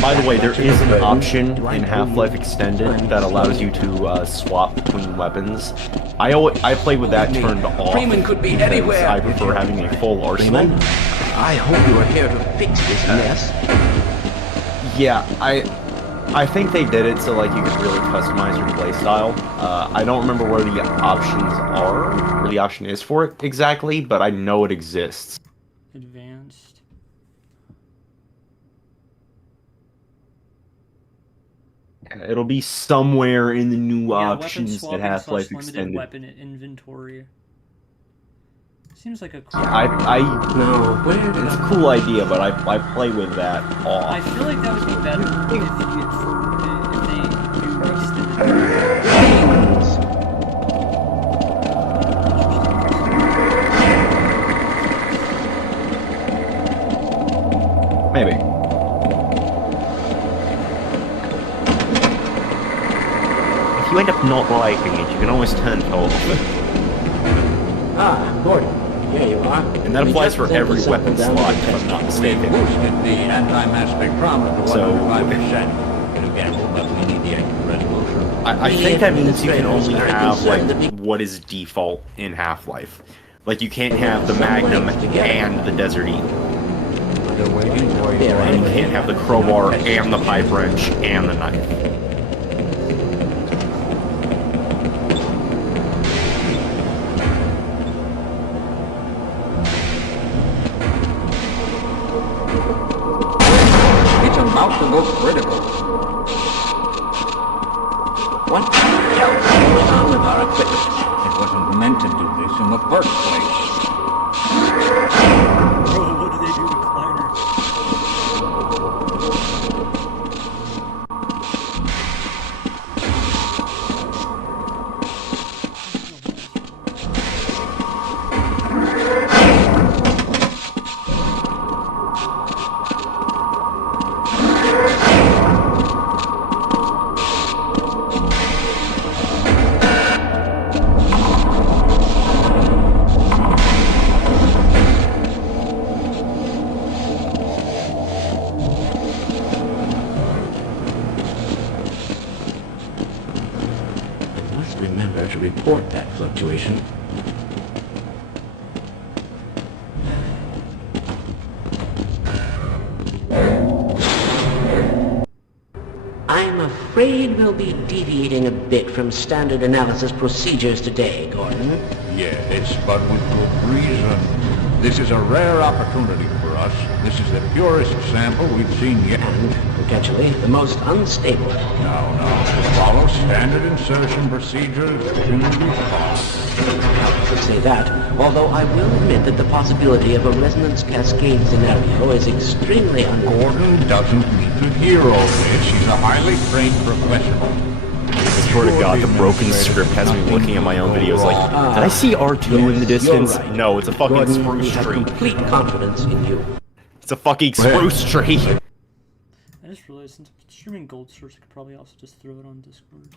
By the way, there is an option in Half-Life Extended that allows you to swap between weapons. I play with that turned off. Freeman could be anywhere. I prefer having a full arsenal. Freeman, I hope you are here to fix this mess. Yeah, I think they did it so like you could really customize your playstyle. I don't remember where the options are, where the option is for it exactly, but I know it exists. Advanced. It'll be somewhere in the new Yeah, options weapon that Half-Life swapping / limited Extended. weapon inventory. Seems like a cool. No, where did It's a cool idea, but I play with that off. I feel like that would be better if they do extended. Maybe. If you end up not liking it, you can always turn it off. Ah, Gordon, here you are. And that applies for every weapon slot, if I'm not mistaken. Boosted the anti-mass spectrometer to So- 105%. An example, but we need the extra resolution. I think that means you can only have, like, what is default in Half-Life. Like, you can't have the Magnum and the Desert Eagle. They're waiting for you. And you can't have the crowbar and the pipe wrench and the knife. It's about to go critical. What the hell is going on with our equipment? It wasn't meant to do this in the first place. Bro, what do they do to Kleiner? I must remember to report that fluctuation. I'm afraid we'll be deviating a bit from standard analysis procedures today, Gordon. Yes, but with good reason. This is a rare opportunity for us. This is the purest sample we've seen yet. And, potentially, the most unstable. Now, to follow standard insertion procedures in response. I could say that, although I will admit that the possibility of a resonance cascade scenario is extremely Gordon doesn't need to hear all this. He's a highly trained professional. I swear to God, the broken script has me looking at my own videos like, did I see R2 in the distance? You're right. No, it's a fucking Gordon, we spruce have tree. complete confidence in you. It's a fucking spruce tree. I just realized since I'm streaming Gold Source, I could probably also just throw it on Discord.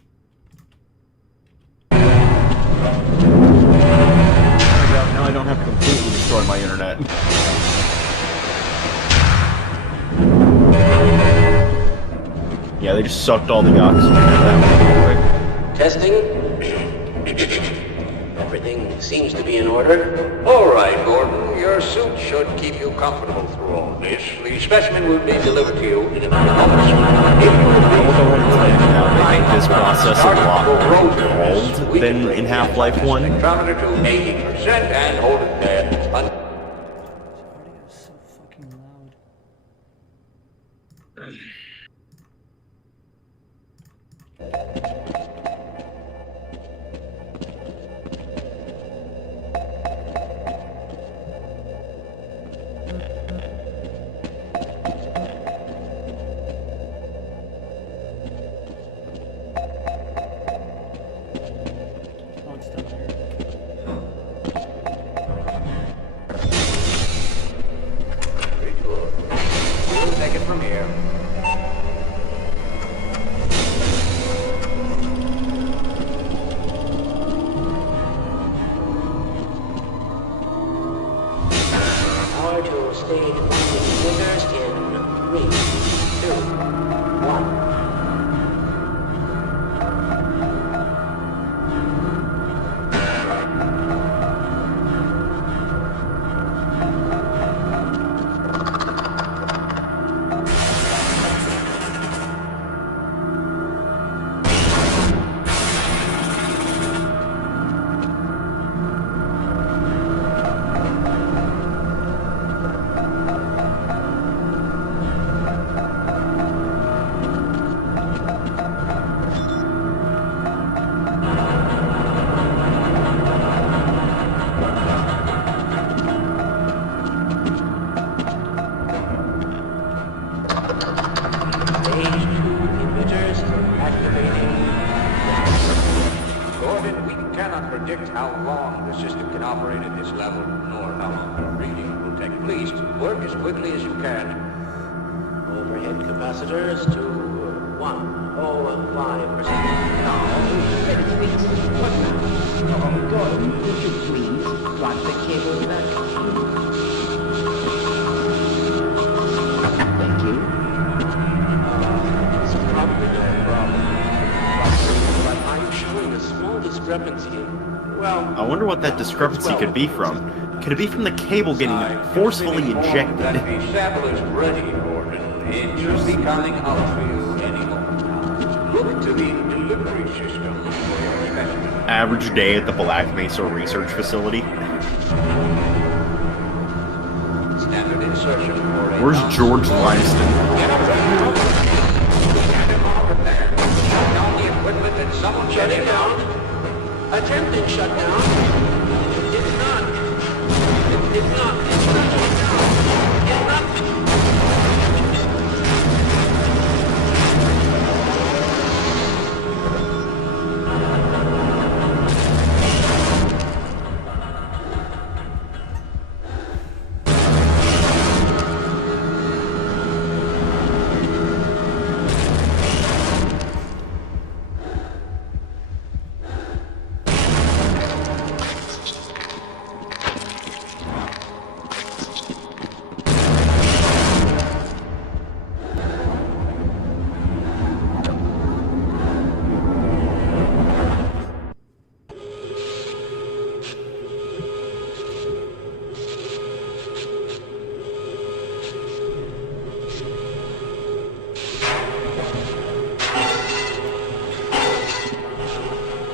Now I don't have to completely destroy my internet. Yeah, they just sucked all the oxygen out of that Testing. Everything seems to be in order. All right, Gordon. your suit should keep you comfortable through all this. The specimen will be delivered to you in a few moments. If you We'll go ahead and tell you now, they make this agree, process a lot more involved than in Half-Life 1. spectrometer to 80% and hold it there. Audio is so fucking loud. Oh, it's down here. Very good. We'll take it from here. Power to stage 1 emitters in 3, 2, 1. Stage 2 emitters activating. Gordon, we cannot predict how long the system can operate at this level, nor how long the reading will take. Please, work as quickly as you can. Overhead capacitors to 105%. Oh, Gordon, would you please run the cable back? Thank you. This is probably no problem. But I'm showing a small discrepancy. Well, I wonder what that discrepancy could be from. Could it be from the cable getting forcefully ejected? That the sample is ready, Gordon. It should be coming out for you any moment now. Look to the delivery system for your specimen. Average day at the Black Mesa Research Facility. Standard insertion for a Where's George Langston? Shut down the equipment and someone shut it down. attempted shutdown. It's not. It's not. It's not shut down. It's not.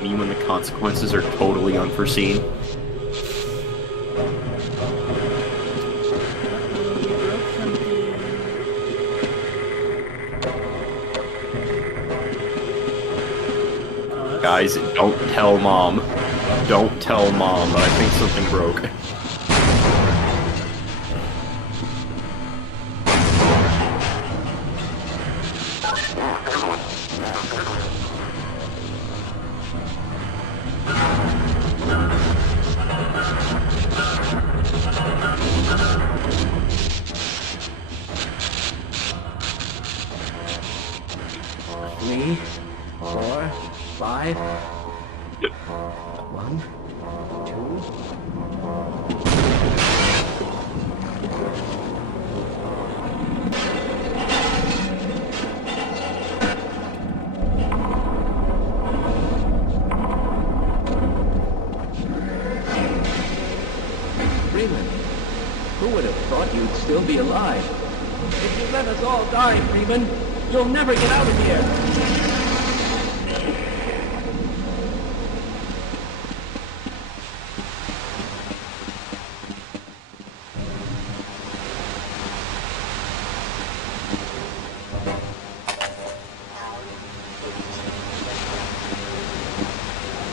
Me when the consequences are totally unforeseen. Guys, don't tell Mom. Don't tell Mom, but I think something broke. Three, 4, 5. 1, 2. Freeman, you'd still be alive. If you let us all die, Freeman, you'll never get out of here.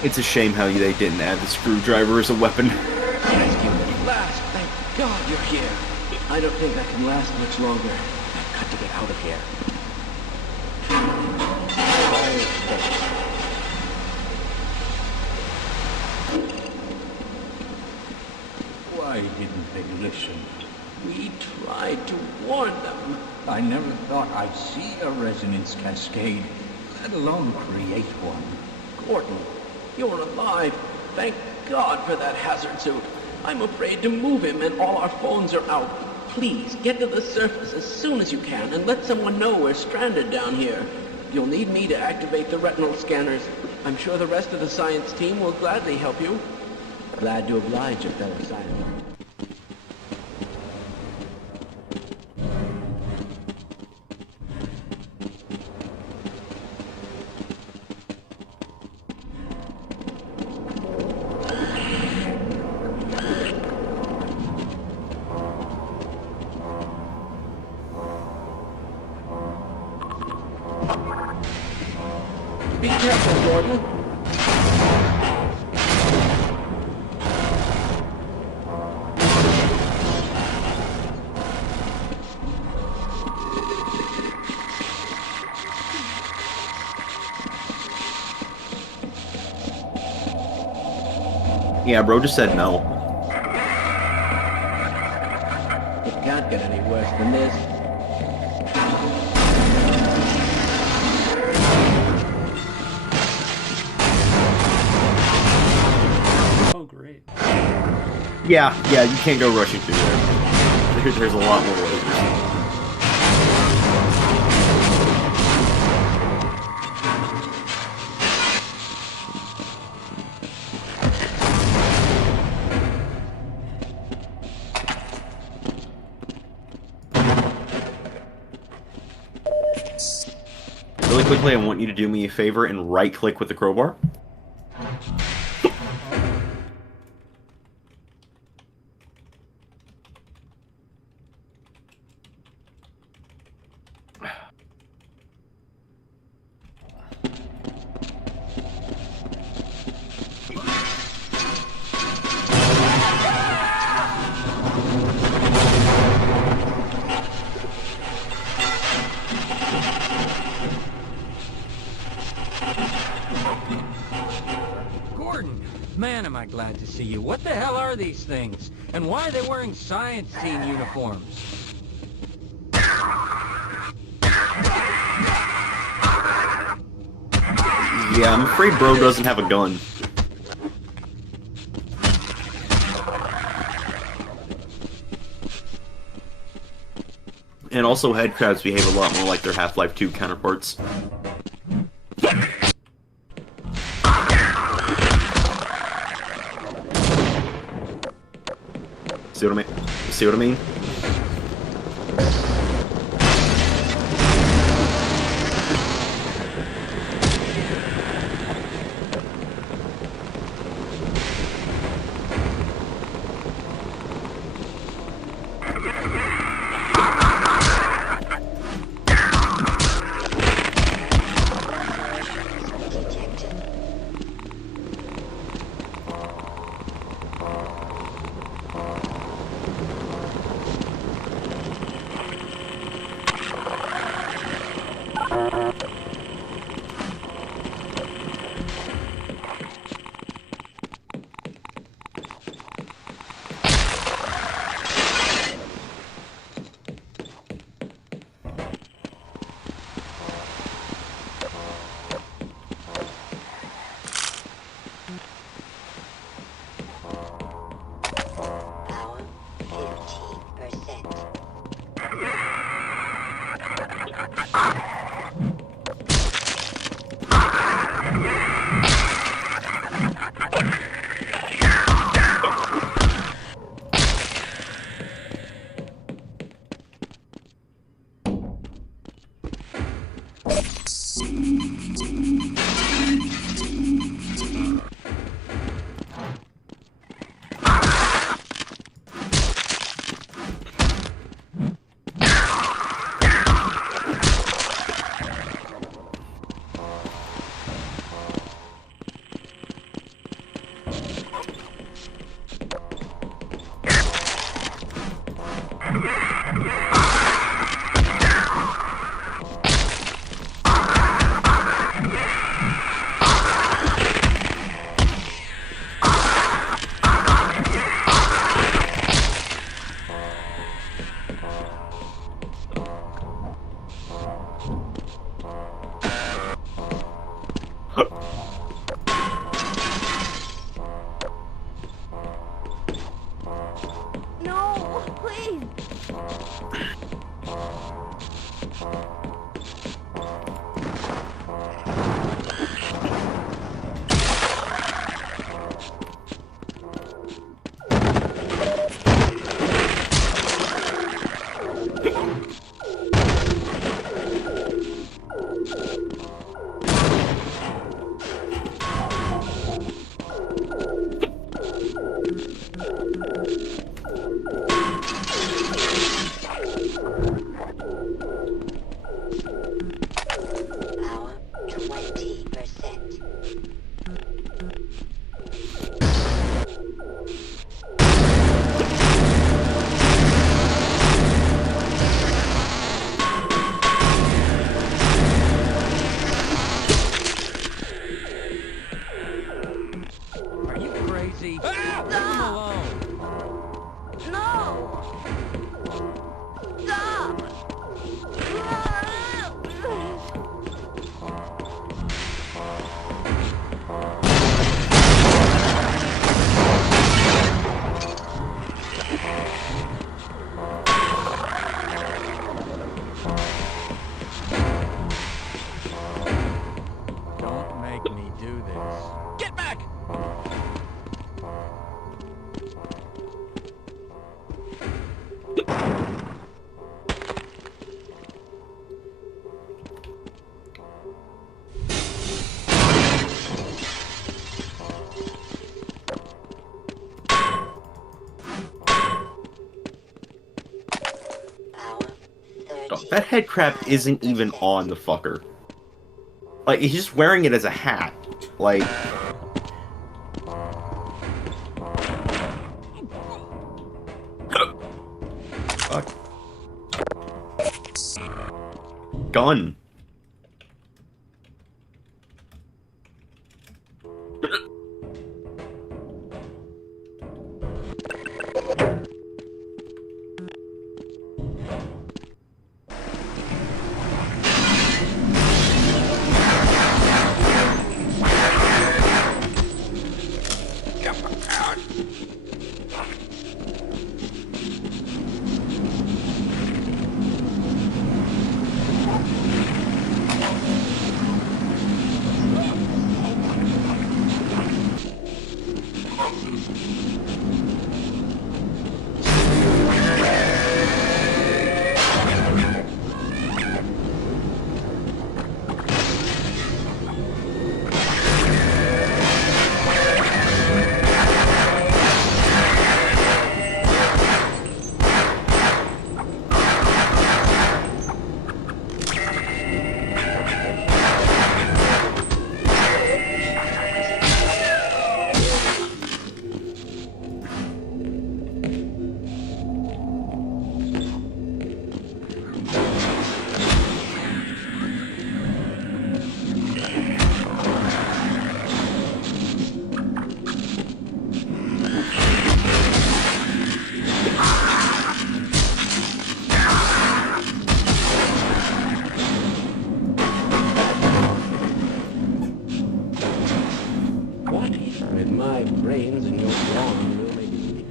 It's a shame how they didn't add the screwdriver as a weapon. Rescue at last. Thank God you're here. I don't think I can last much longer. I've got to get out of here. Why didn't they listen? We tried to warn them. I never thought I'd see a resonance cascade, let alone create one. Gordon, you're alive. Thank God for that hazard suit. I'm afraid to move him and all our phones are out. Please, get to the surface as soon as you can and let someone know we're stranded down here. You'll need me to activate the retinal scanners. I'm sure the rest of the science team will gladly help you. Glad to oblige a fellow scientist. Be careful, Gordon. Yeah, bro just said no. It can't get any worse than this. Oh, great. Yeah, you can't go rushing through there. There's a lot more lasers. Really quickly, I want you to do me a favor and right-click with the crowbar. Man, am I glad to see you. What the hell are these things? And why are they wearing science team uniforms? Yeah, I'm afraid bro doesn't have a gun. And also headcrabs behave a lot more like their Half-Life 2 counterparts. See what I mean? See what I mean? Power 20%. Are you crazy? Leave him alone. No! Stop! Don't make me do this. Get back! Power That head crab isn't even on the fucker. Like, he's just wearing it as a hat. Like... Fuck. Gun. What? With my brains in your drawing room, maybe.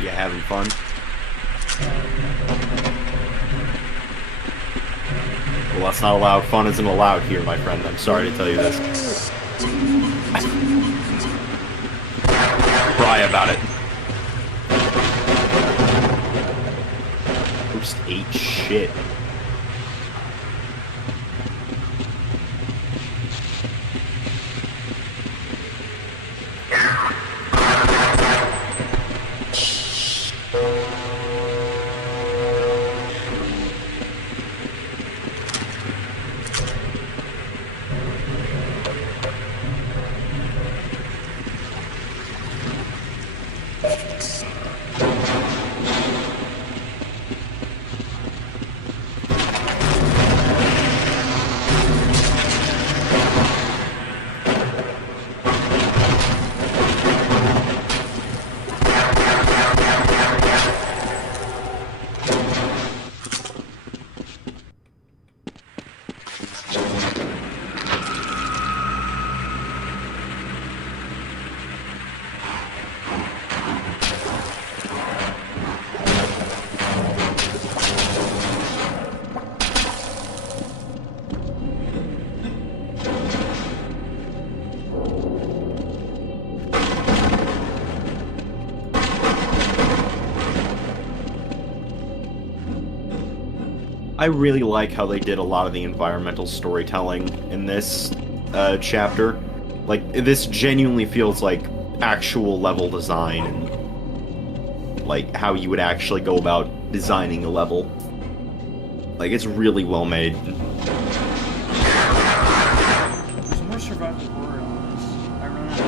You having fun? Well, that's not allowed. Fun isn't allowed here, my friend. I'm sorry to tell you this. Cry about it. Just ate shit. I really like how they did a lot of the environmental storytelling in this chapter. Like, this genuinely feels like actual level design and like how you would actually go about designing a level. Like, it's really well made. There's more survival horror elements. I run out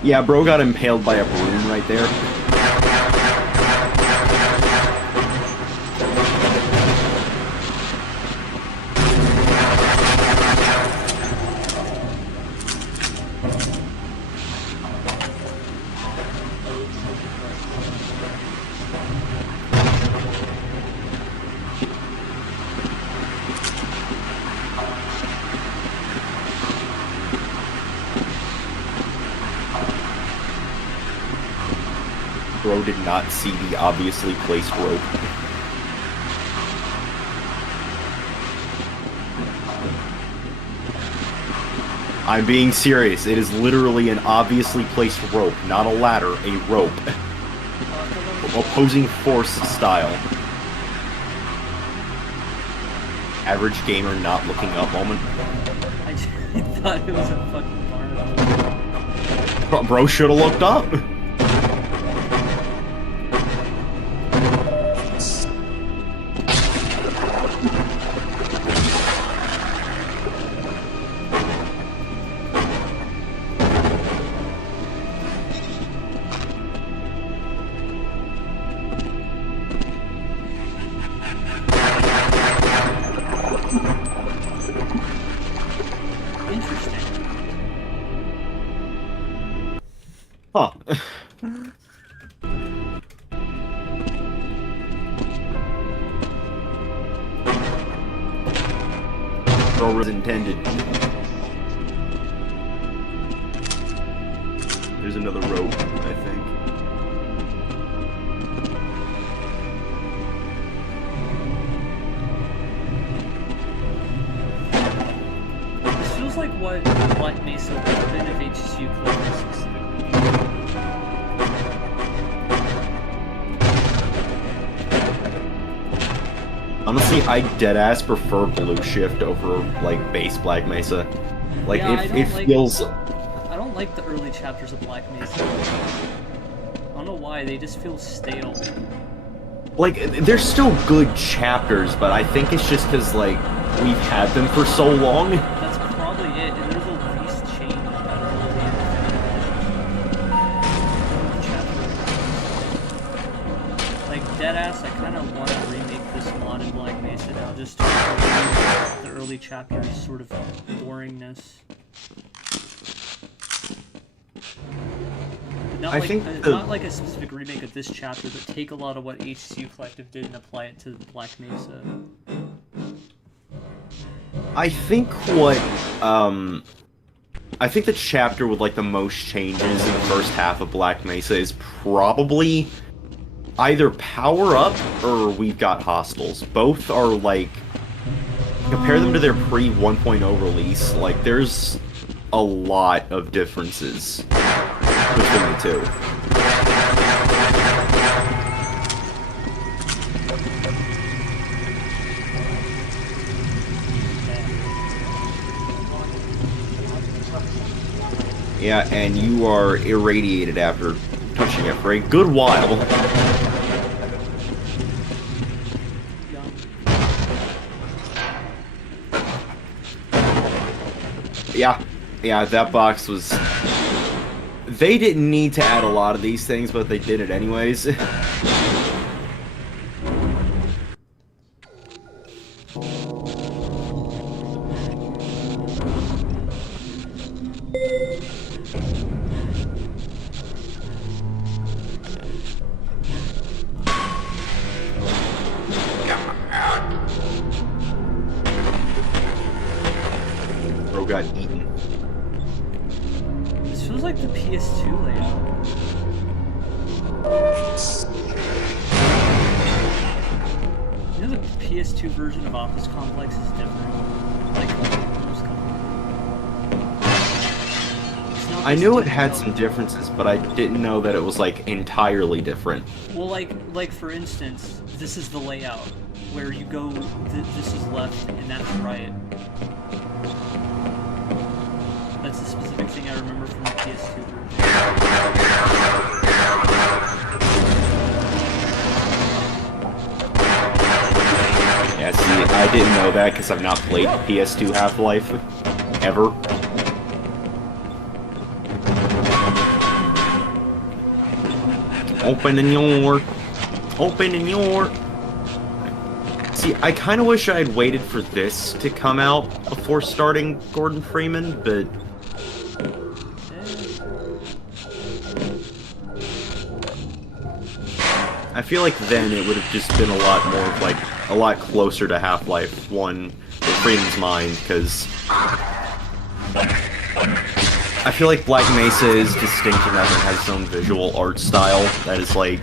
of Yeah, bro got impaled by a broom right there. Bro did not see the obviously placed rope. I'm being serious. It is literally an obviously placed rope, not a ladder, a rope. Opposing force style. Average gamer not looking up moment. I thought it was a fucking barn. Bro should have looked up. Huh. Or was intended. There's another rope, I think. This feels like what Black Mesa would have been if HCU Clover specifically. Honestly, I deadass prefer Blue Shift over, like, base Black Mesa. Like, Yeah, it feels... I don't like the early chapters of Black Mesa. I don't know why, they just feel stale. Like, they're still good chapters, but I think it's just because, like, we've had them for so long. That's probably it, and there's a least change out of all the chapters. Like, deadass, I kind of want to remake this mod in Black Mesa now, just to remove the early chapters' sort of boringness. Not like a specific remake of this chapter, but take a lot of what HCU Collective did and apply it to Black Mesa. I think the chapter with, like, the most changes in the first half of Black Mesa is probably either Power Up or We've Got Hostiles. Both are, like, compare them to their pre-1.0 release, like, there's a lot of differences between the two. Yeah, and you are irradiated after touching it for a good while. Yeah, that box was... They didn't need to add a lot of these things, but they did it anyways. Bro got eaten. This feels like the PS2 layout. You know the PS2 version of Office Complex is different? Like, I knew it had some differences, but I didn't know that it was, like, entirely different. Well, like for instance, this is the layout, where you go, this is left, and that's right. That's the specific thing I remember from the PS2 version. Yeah, see, I didn't know that because I've not played PS2 Half-Life, ever. Open the door. See, I kind of wish I had waited for this to come out before starting Gordon Freeman, but... I feel like then it would have just been a lot more, like, a lot closer to Half-Life 1 in Freeman's mind, because... I feel like Black Mesa is distinct in that it has its own visual art style that is, like,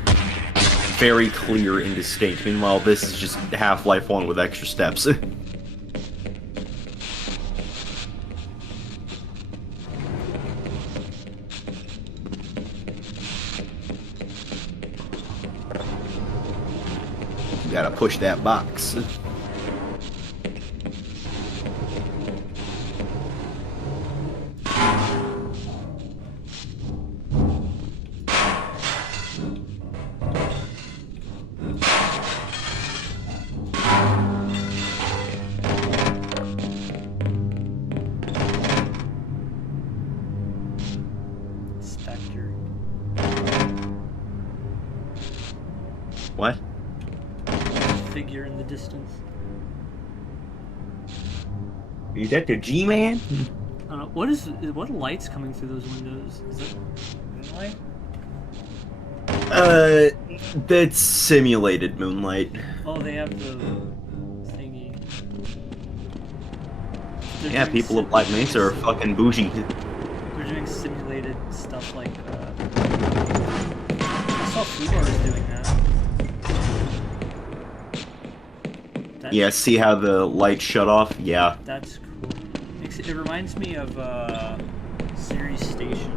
very clear and distinct. Meanwhile, this is just Half-Life 1 with extra steps. You gotta push that box. What? Figure in the distance. Is that the G-Man? I don't know. What light's coming through those windows? Is it moonlight? That's simulated moonlight. Oh, they have the thingy. Yeah, people of Black Mesa are fucking bougie. They're doing simulated stuff like, I saw Fubar is doing that. Yeah, see how the light shut off? Yeah. That's cool. It reminds me of, Series Station.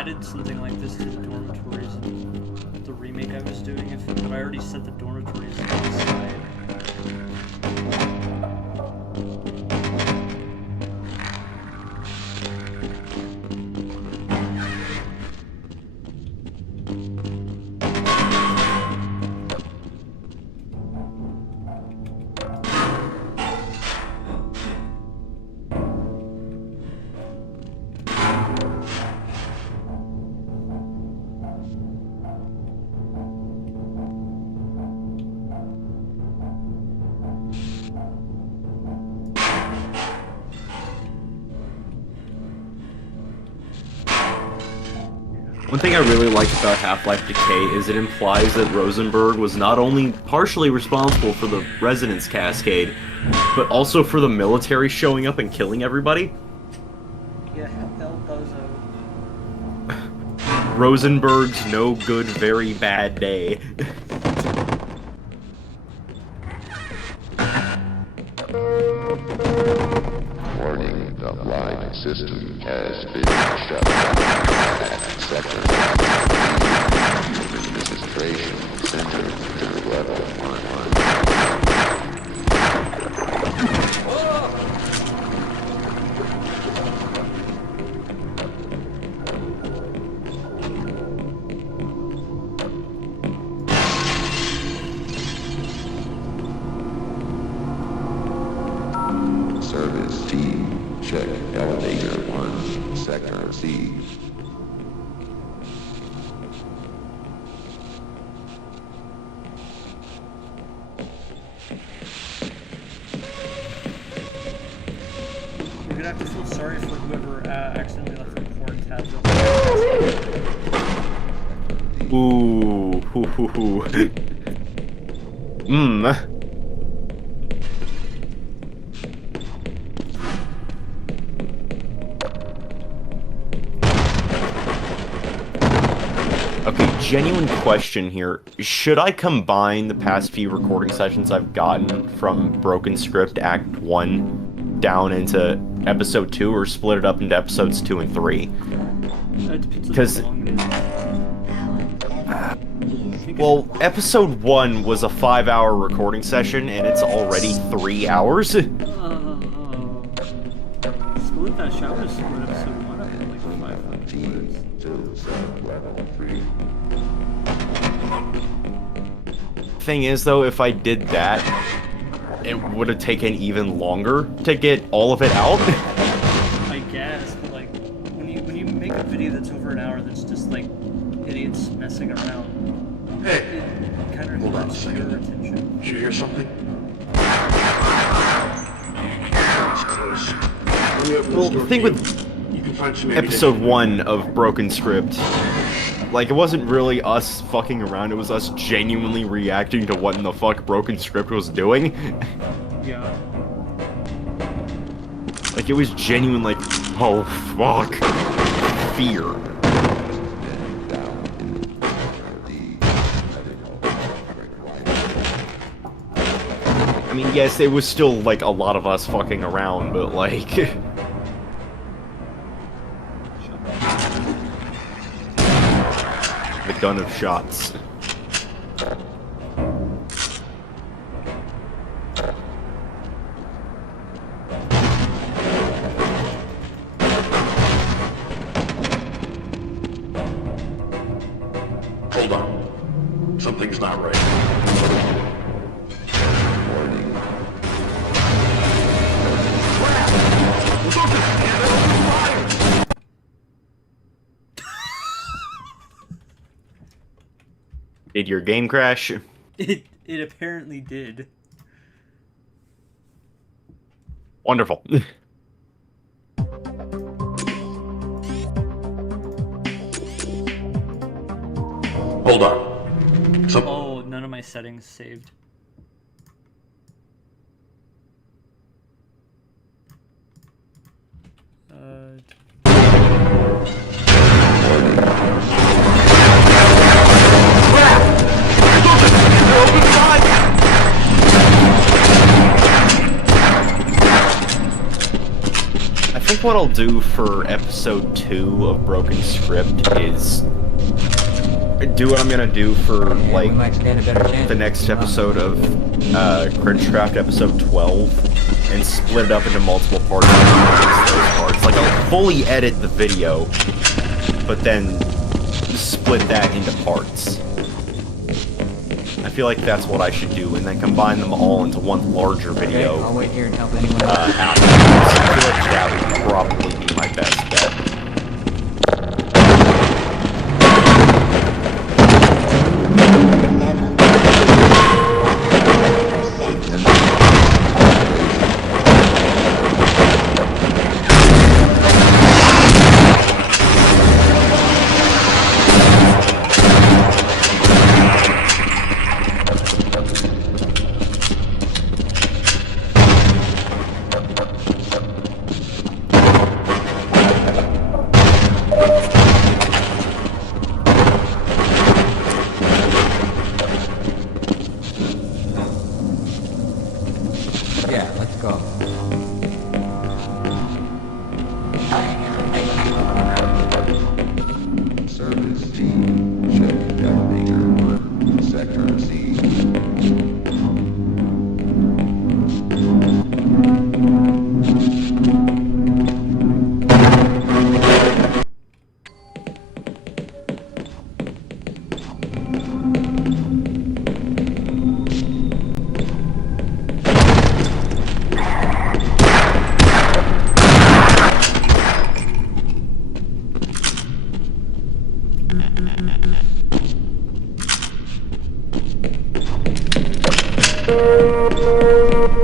added something like this to the dormitories in the remake I was doing, but I already set the dormitories aside. One thing I really like about Half-Life Decay is it implies that Rosenberg was not only partially responsible for the Resonance Cascade, but also for the military showing up and killing everybody. Yeah, El Bozo. Rosenberg's no good, very bad day. Warning, the blind system has been shut down. Sector Administration Center to level 1. Service team, check elevator 1, sector C. You're gonna have to feel sorry for whoever accidentally left the porn tabs open. Ooh, hoo hoo hoo. Mmm. Okay, genuine question here. Should I combine the past few recording sessions I've gotten from Broken Script Act 1 down into Episode 2, or split it up into Episodes 2 and 3? Because... well, Episode 1 was a 5-hour recording session, and it's already 3 hours? Split that shower is split Episode 1 up in like 500 words. Thing is, though, if I did that, it would have taken even longer to get all of it out. I guess, but like, when you make a video that's over an hour that's just like idiots messing around, it kind of hurts your attention. Did you hear something? Well, the thing with Episode 1 of Broken Script, like, it wasn't really us fucking around, it was us genuinely reacting to what in the fuck Broken Script was doing. Yeah. Like, it was genuine, like, oh fuck, fear. I mean, yes, it was still, like, a lot of us fucking around, but, like... the gun of shots. Hold on. Something's not right. Warning. Did your game crash? It apparently did. Wonderful. Hold on. Oh, none of my settings saved. I think think what I'll do for episode 2 of Broken Script is do what I'm gonna do for like the next episode of Cringe episode 12 and split it up into multiple parts. Like I'll fully edit the video, but then split that into parts. I feel like that's what I should do, and then combine them all into one larger video. Okay, I'll wait here and help anyone afterwards. I feel like that would probably be my best bet.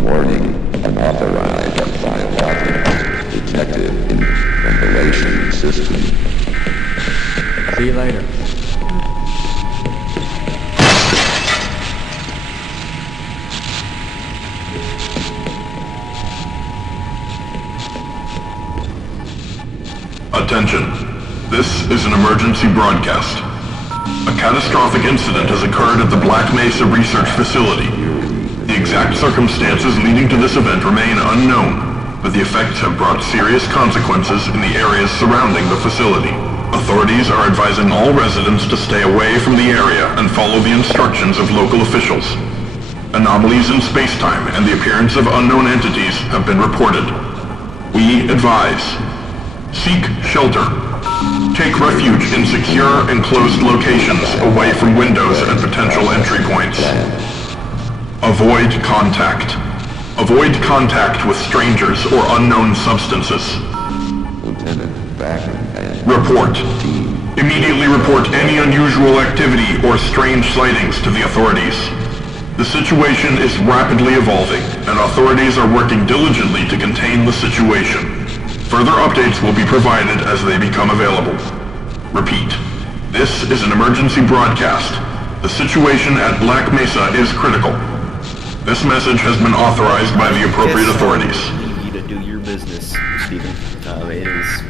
Warning, unauthorized biologics detected in ventilation system. See you later. Attention. This is an emergency broadcast. A catastrophic incident has occurred at the Black Mesa Research Facility. The exact circumstances leading to this event remain unknown, but the effects have brought serious consequences in the areas surrounding the facility. Authorities are advising all residents to stay away from the area and follow the instructions of local officials. Anomalies in space-time and the appearance of unknown entities have been reported. We advise: seek shelter. Take refuge in secure, enclosed locations away from windows and potential entry points. Avoid contact. Avoid contact with strangers or unknown substances. Report. Immediately report any unusual activity or strange sightings to the authorities. The situation is rapidly evolving, and authorities are working diligently to contain the situation. Further updates will be provided as they become available. Repeat. This is an emergency broadcast. The situation at Black Mesa is critical. This message has been authorized by the appropriate authorities. I need you to do your business, Stephen. It is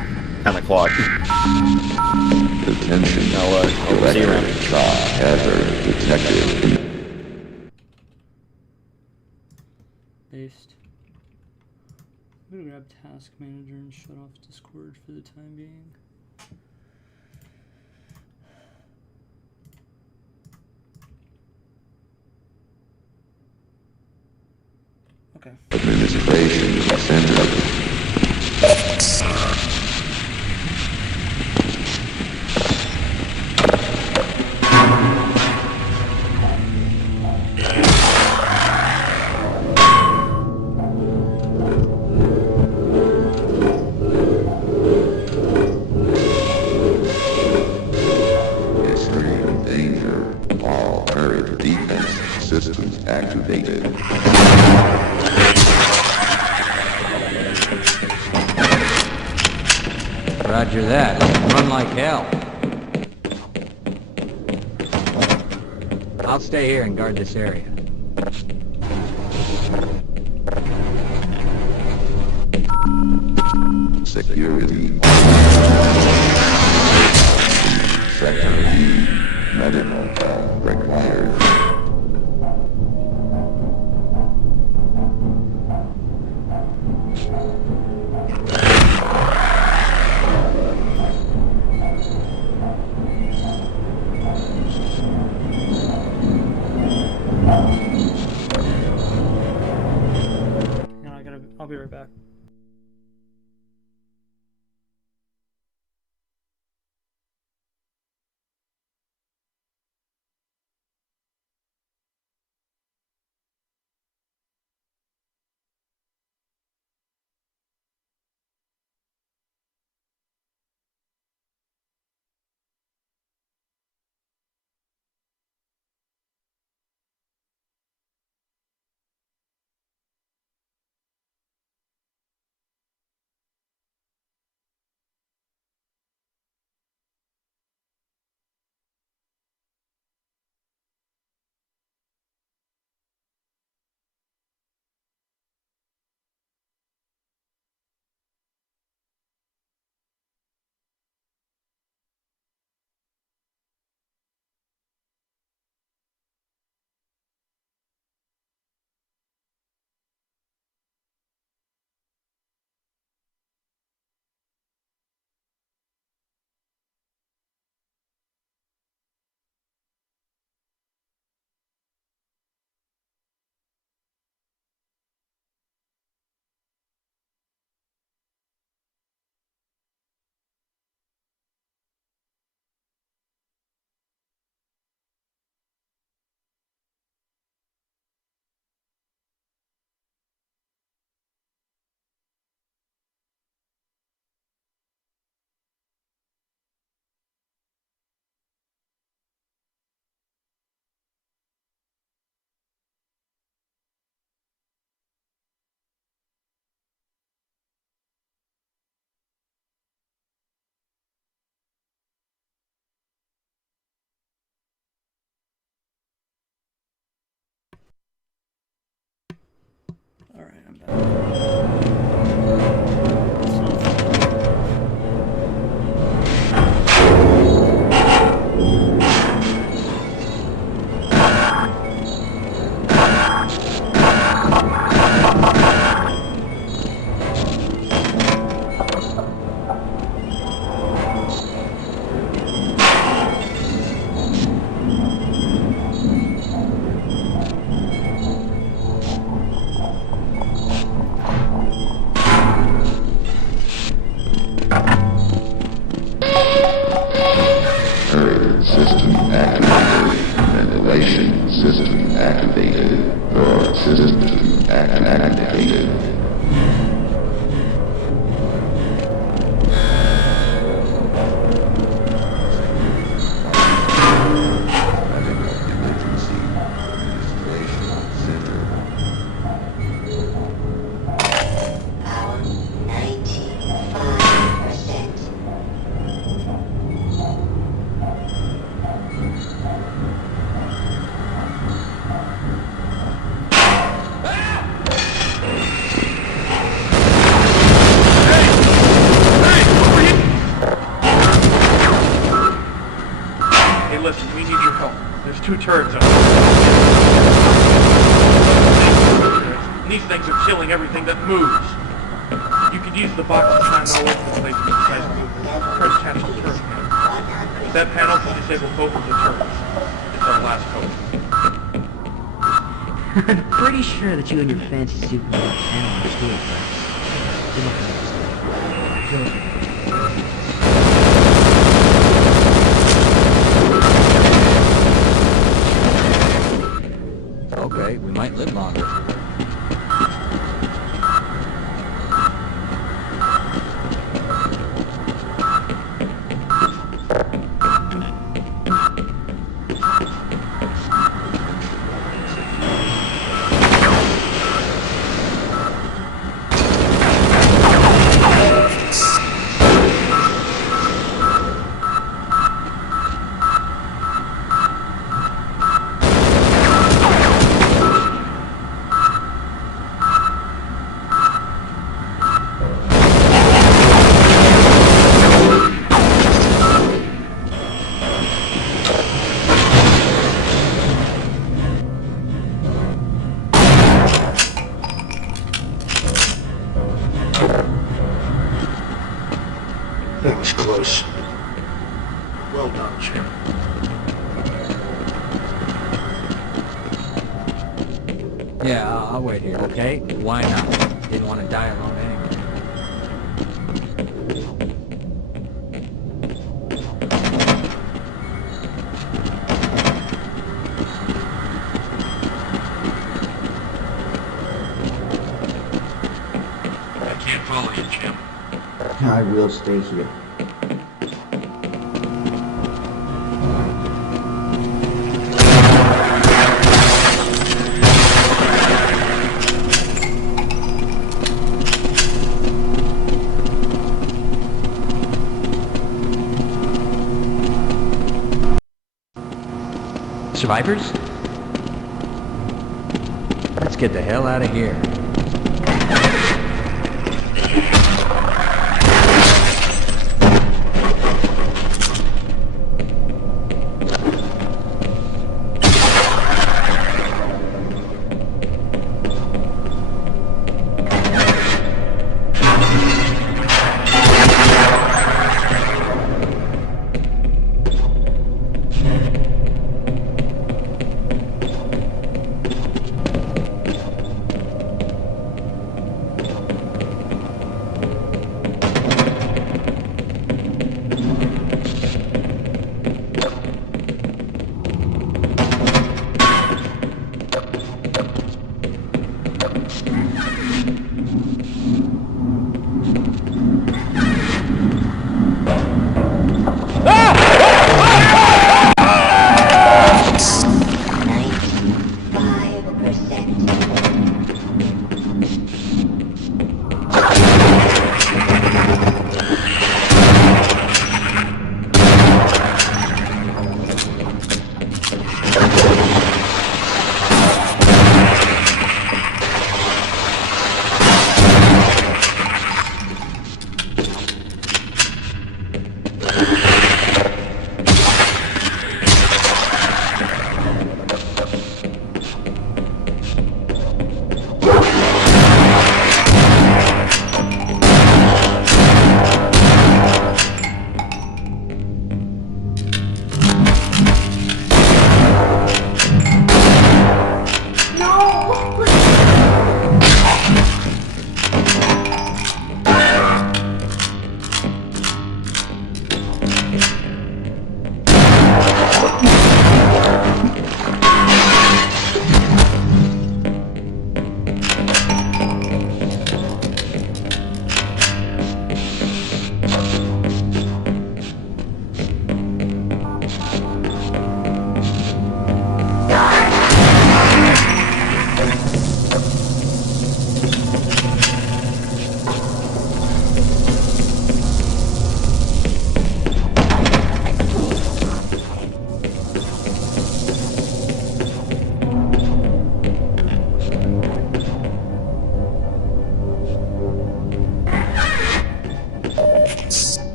10 o'clock. Attention. I'll see you around. Shock hazard detected. Based. I'm gonna grab Task Manager and shut off Discord for the time being. Okay. Administration Center. Extreme danger. All turret defense systems activated. Roger that. Let's run like hell. I'll stay here and guard this area. Security. Sector E. Medical help required. I'll be right back. Alright, I'm back. System activated. Ventilation system activated. Door system activated. Listen, we need your help. There's 2 turrets up. And these things are killing everything that moves. You could use the box to shine all over the place when you decide to move. Press catch the turret panel. With that panel can disable both of the turrets. It's our last hope. I'm pretty sure that you and your fancy Superman panel understood, but good luck. Okay, we might live longer. That was close. Well done, champ. Yeah, I'll wait here, okay? Why not? Didn't want to die alone anyway. I can't follow you, Jim. I will stay here. Survivors? Let's get the hell out of here.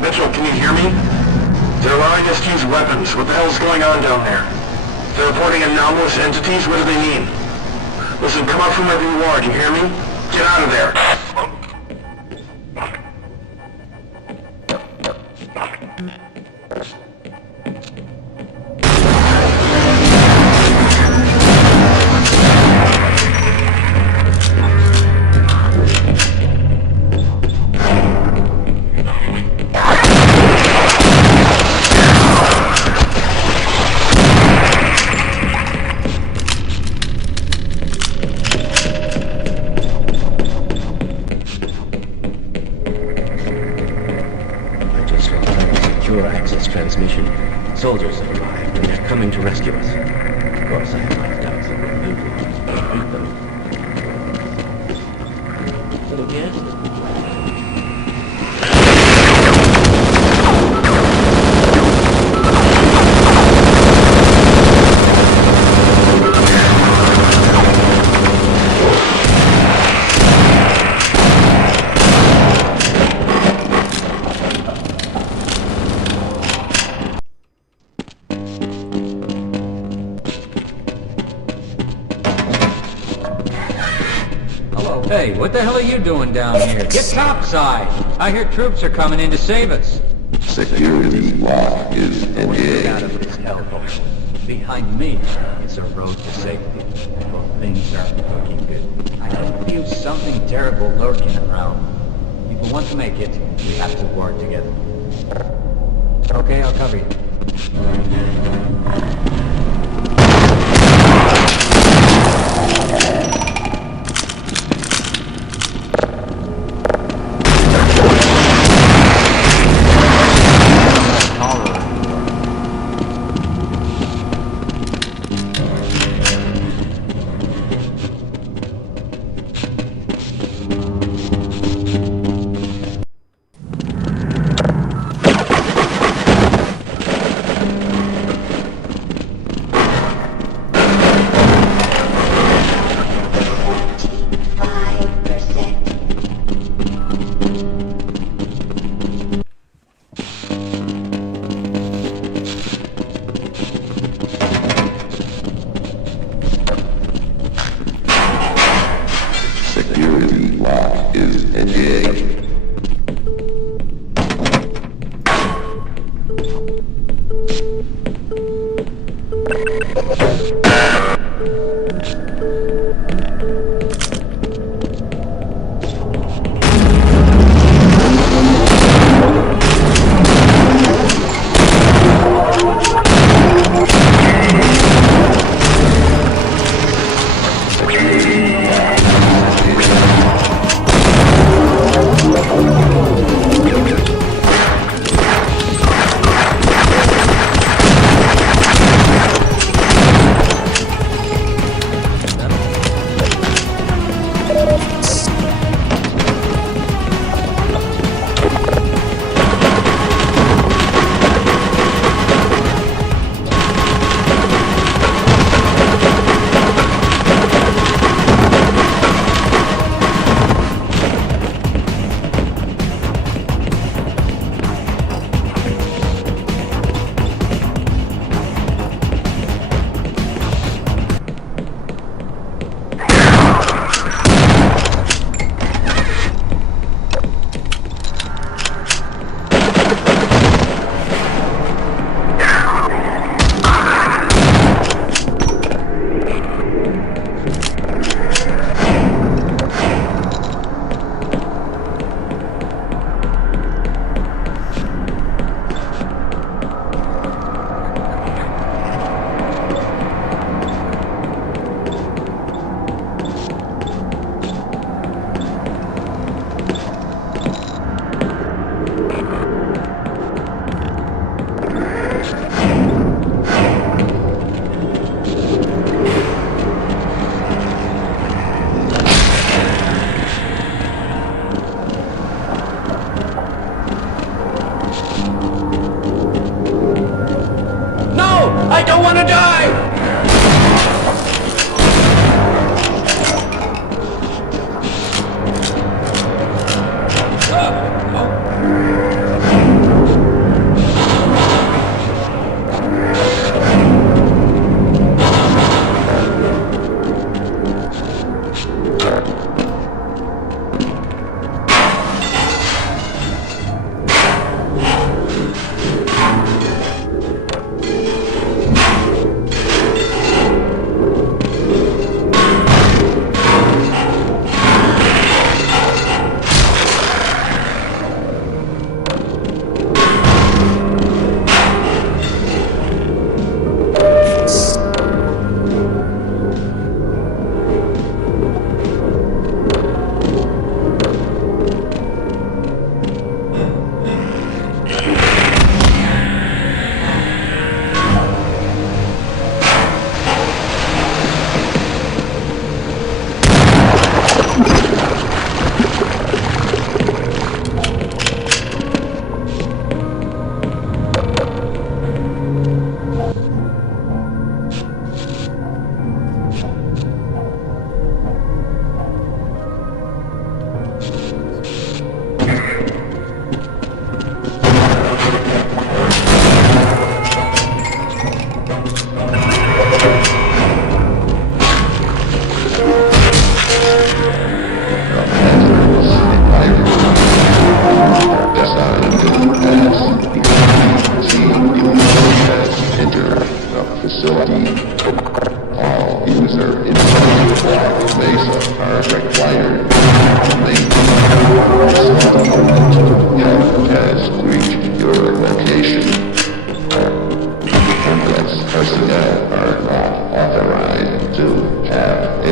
Mitchell, can you hear me? They're allowing us to use weapons. What the hell's going on down there? They're reporting anomalous entities. What do they mean? Listen, come up from wherever you are. Do you hear me? Get out of there. Transmission. Soldiers have arrived and they're coming to rescue us. Of course, I have my doubts that we'll be able to beat them. But again, Hey, what the hell are you doing down here? Get topside! I hear troops are coming in to save us. Security lock is Get out engaged. of this hellhole. Behind me is That's a road to safety. Well, things are looking good. I can feel something terrible lurking around. If we want to make it, we have to work together. Okay, I'll cover you.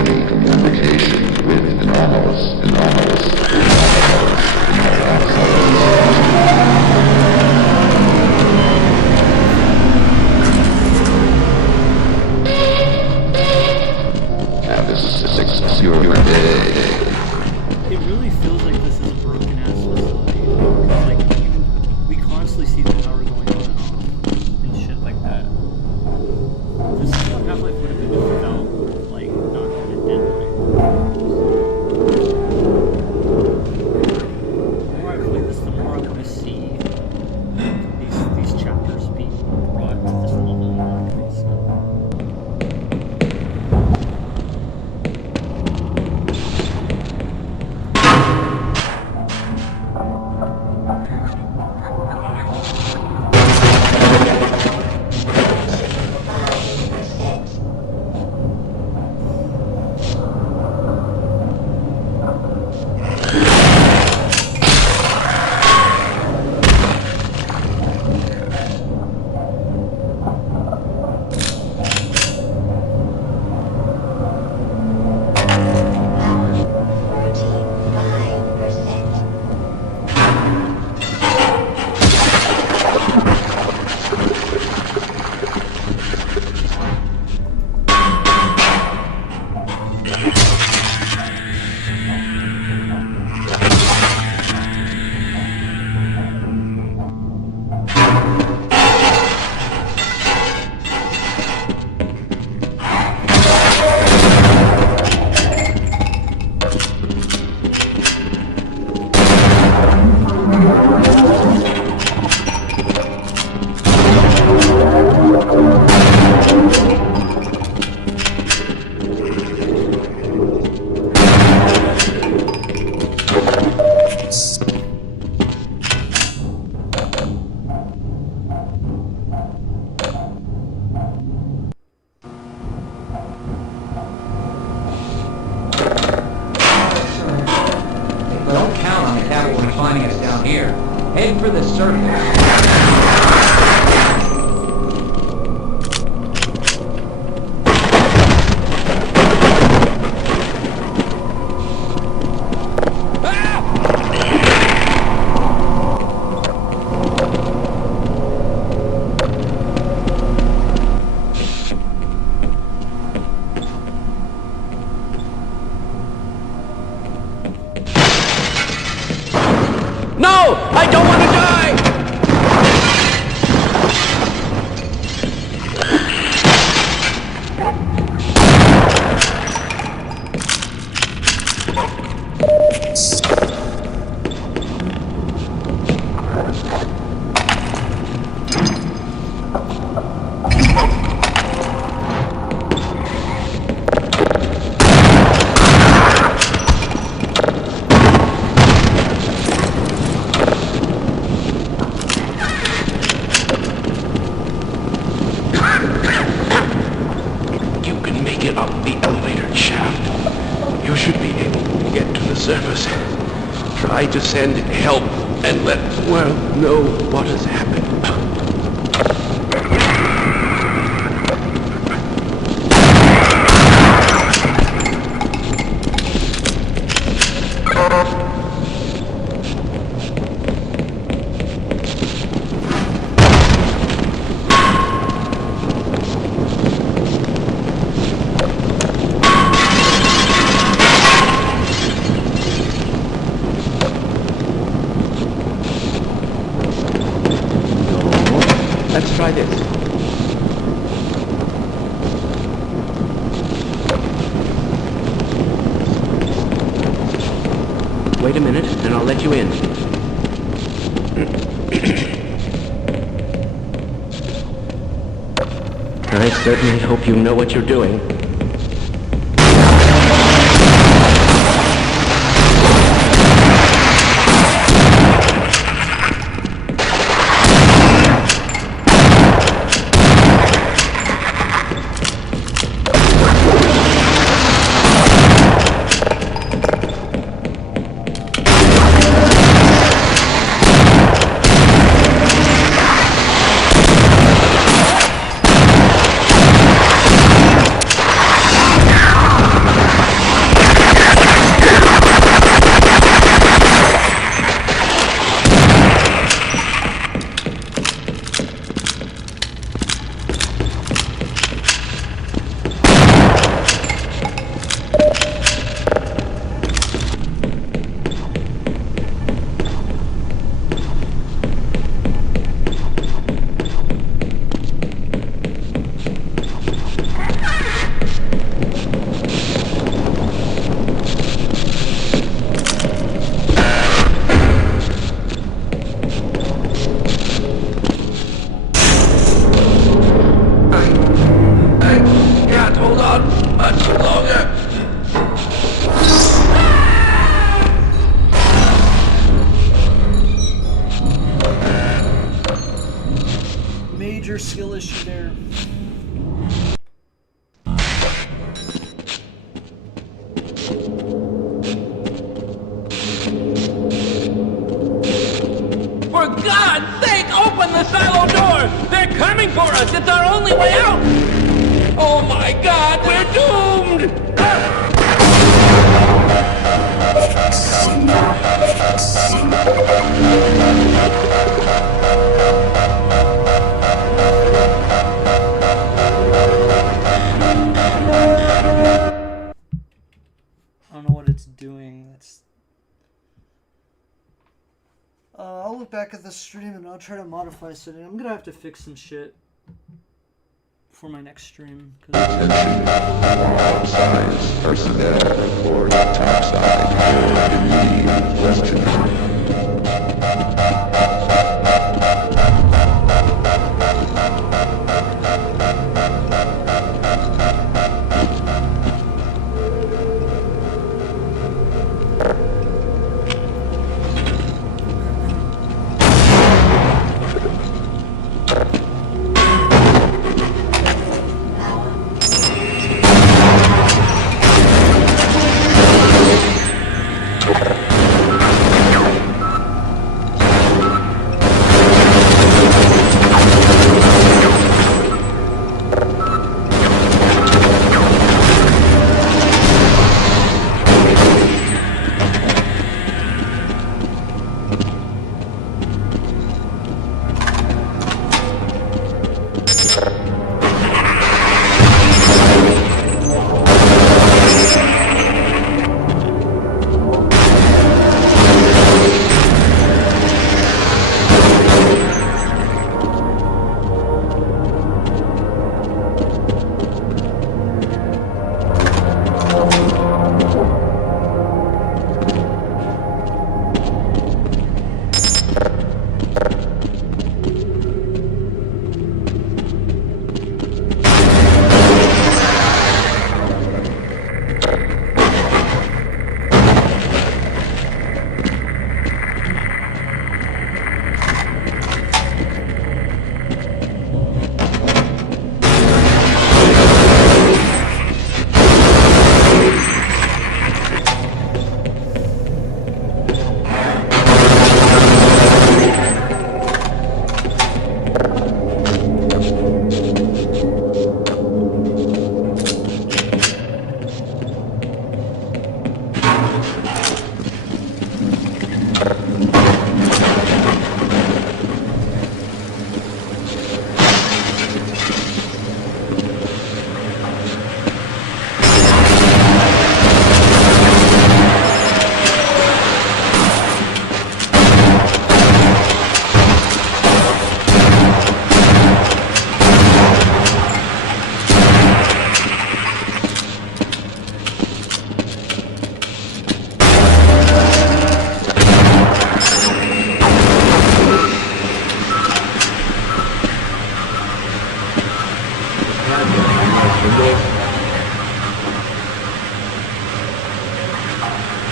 any communication with anomalous. Have your day. It really feels like this is a broken ass facility. Because like we constantly see the power going on and off and shit like that. This is what Half-Life would have been without like not having a deadline. The more I play this, the more I want to see these chapters being brought to this level more increasingly. Don't count on the cavalry finding us down here. Head for the surface. No! I don't want to die! Up the elevator shaft. You should be able to get to the surface. Try to send help and let the world know what has happened. Let's try this. Wait a minute, and I'll let you in. I certainly hope you know what you're doing. coming for us! It's our only way out! Oh my god, we're doomed! I don't know what it's doing. That's. I'll look back at the stream and I'll try to modify something. I'm gonna have to fix some shit for my next stream. Science personnel report topside. Immediate question.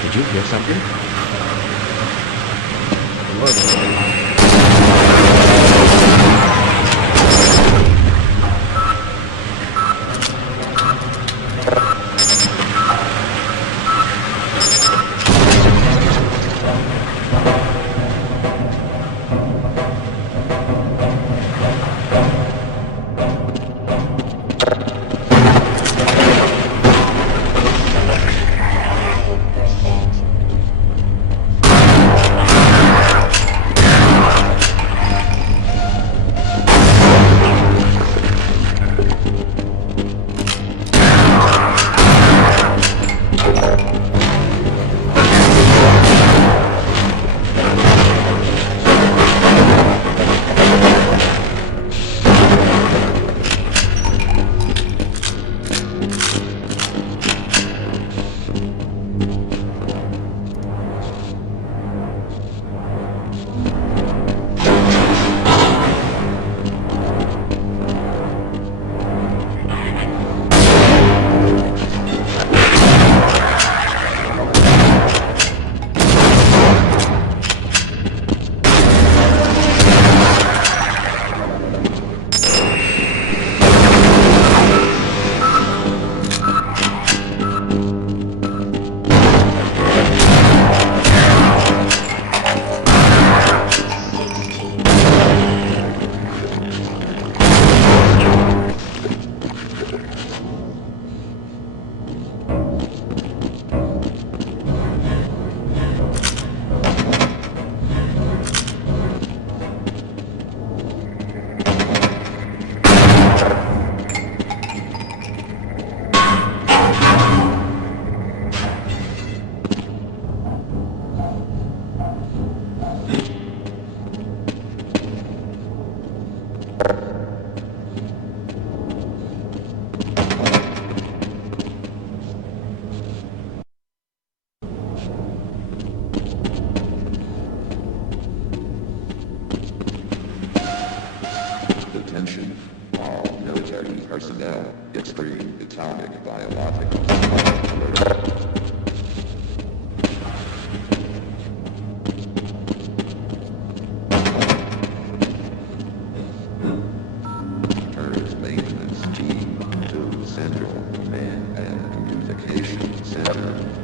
Did you hear something? personnel. It's free atomic biological. Turret maintenance team to Central Command and Communication Center.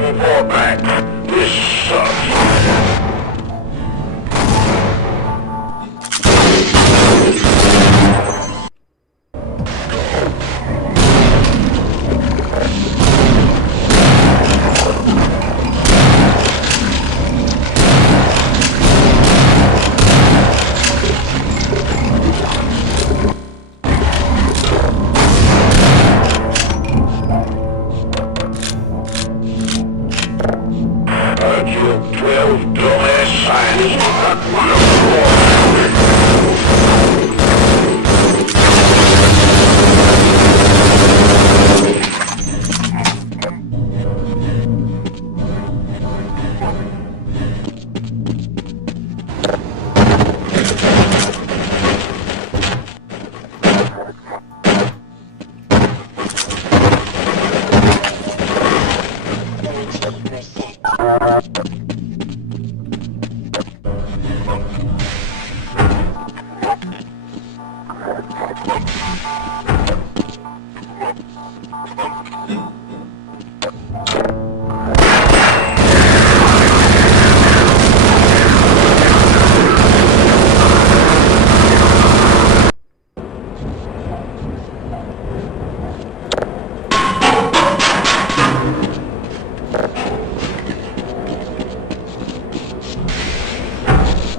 Fall back. This sucks.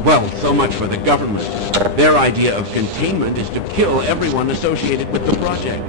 Well, so much for the government. Their idea of containment is to kill everyone associated with the project.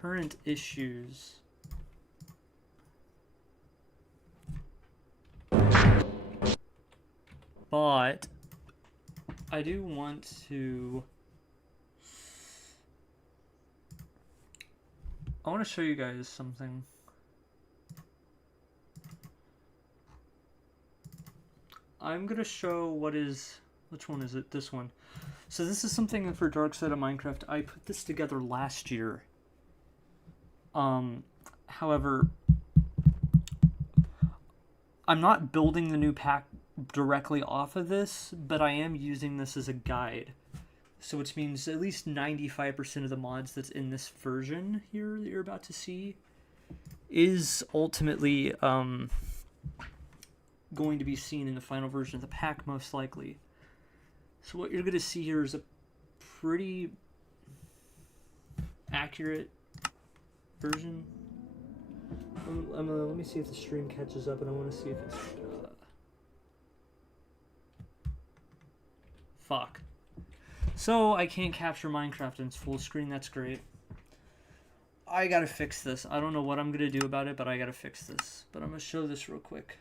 Current issues. But I do want to show you guys something. I'm gonna show which one is it? This one. So this is something for Dark Side of Minecraft. I put this together last year. However, I'm not building the new pack directly off of this, but I am using this as a guide. So which means at least 95% of the mods that's in this version here that you're about to see is ultimately going to be seen in the final version of the pack, most likely. So what you're going to see here is a pretty accurate version. Let me see if the stream catches up, and I want to see if it's fuck. So I can't capture Minecraft in its full screen. That's great. I gotta fix this. I don't know what I'm gonna do about it, but I gotta fix this. But I'm gonna show this real quick.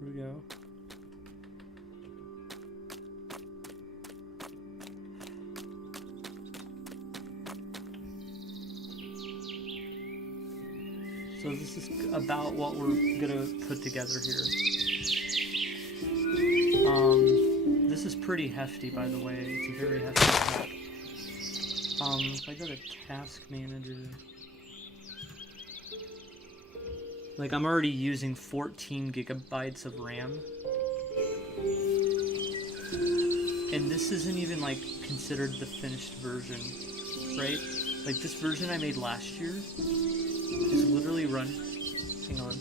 Here we go. So this is about what we're gonna put together here. This is pretty hefty, by the way. It's a very hefty pack. If I go to Task Manager, like I'm already using 14 gigabytes of RAM, and this isn't even like considered the finished version, right? Like this version I made last year is literally run. Hang on.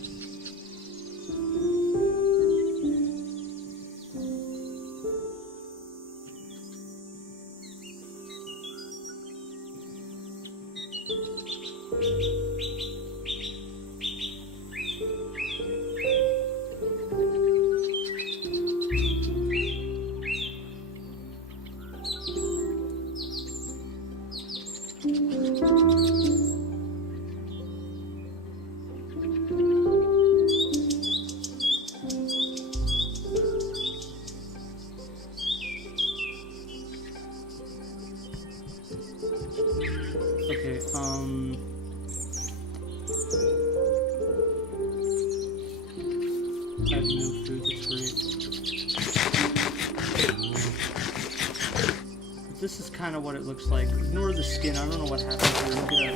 I have no food, that's great. But this is kind of what it looks like. Ignore the skin, I don't know what happened here.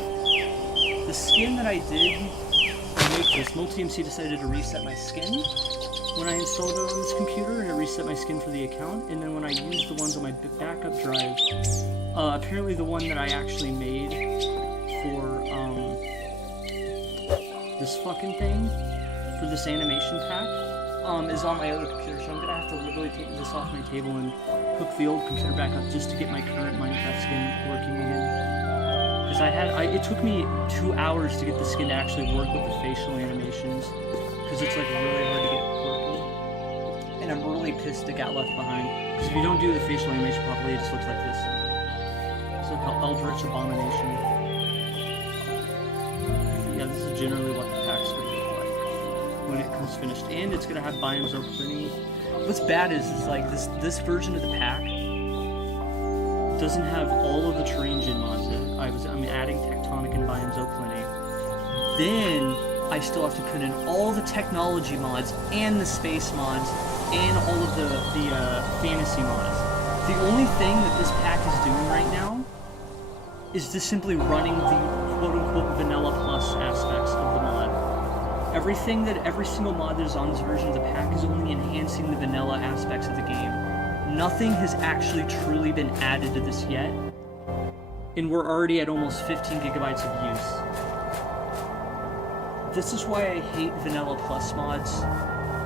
The skin that I did to make this, MultiMC decided to reset my skin when I installed it on this computer, and it reset my skin for the account, and then when I used the ones on my backup drive, apparently the one that I actually made for, this fucking thing, for this animation pack, is on my other computer, so I'm gonna have to literally take this off my table and hook the old computer back up just to get my current Minecraft skin working again. Because it took me 2 hours to get the skin to actually work with the facial animations, because it's like really hard to get working. And I'm really pissed it got left behind, because if you don't do the facial animation properly, it just looks like this. It's like an Eldritch Abomination. Yeah, this is generally what the pack's gonna look like when it comes finished, and it's gonna have biomes are plenty. What's bad is like this version of the pack doesn't have all of the terrain gen mods in it. I'm adding tectonic and biomes are plenty. Then I still have to put in all the technology mods and the space mods and all of the fantasy mods. The only thing that this pack is doing right now is just simply running the quote-unquote vanilla plus aspects of the mod. Every single mod that is on this version of the pack is only enhancing the vanilla aspects of the game. Nothing has actually truly been added to this yet, and we're already at almost 15 gigabytes of use. This is why I hate vanilla plus mods.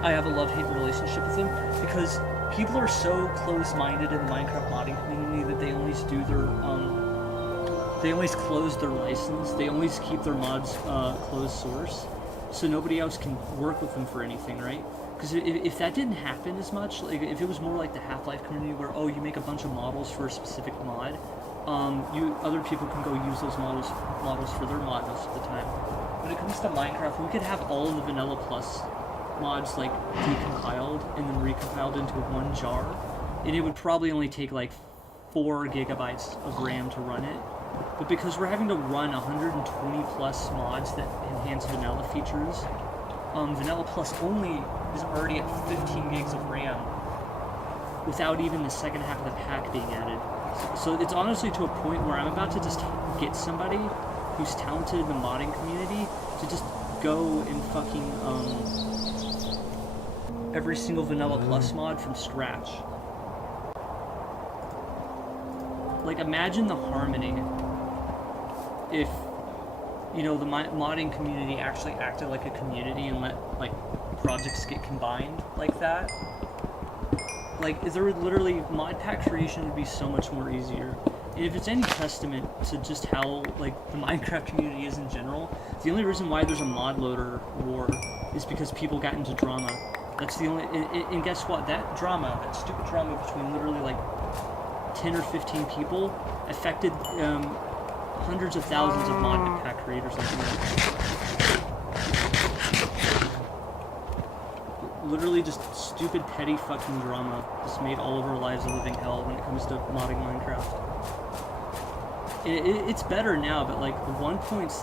I have a love-hate relationship with them, because people are so close-minded in the Minecraft modding community that they always do their, they always close their license, they always keep their mods closed source, so nobody else can work with them for anything, right? Because if that didn't happen as much, like if it was more like the Half-Life community where, oh, you make a bunch of models for a specific mod, other people can go use those models for their mod most of the time. When it comes to Minecraft, we could have all of the vanilla plus mods like decompiled and then recompiled into one jar, and it would probably only take like 4 gigabytes of RAM to run it. But because we're having to run 120 plus mods that enhance vanilla features, vanilla plus only is already at 15 gigs of RAM without even the second half of the pack being added. So it's honestly to a point where I'm about to just get somebody who's talented in the modding community to just go and fucking every single vanilla plus mod from scratch. Like, imagine the harmony if, you know, the modding community actually acted like a community and let, like, projects get combined like that. Like, there would literally, mod pack creation would be so much more easier. And if it's any testament to just how, like, the Minecraft community is in general, the only reason why there's a mod loader war is because people got into drama. That's the only, and guess what? That drama, that stupid drama between literally, like, 10 or 15 people affected, hundreds of thousands of mod pack creators like me. Literally just stupid, petty fucking drama just made all of our lives a living hell when it comes to modding Minecraft. It's better now, but like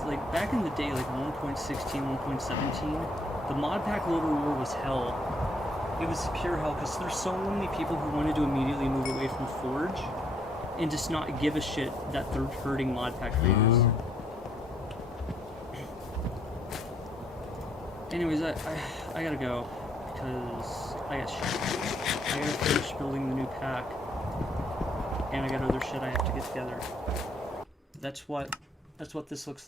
like back in the day, like 1.16, 1.17, the mod pack loader war was hell. It was pure hell because there's so many people who wanted to immediately move away from Forge and just not give a shit that they're hurting mod pack creators. Anyways, I gotta go because I got shit. I gotta finish building the new pack, and I got other shit I have to get together. That's what this looks like.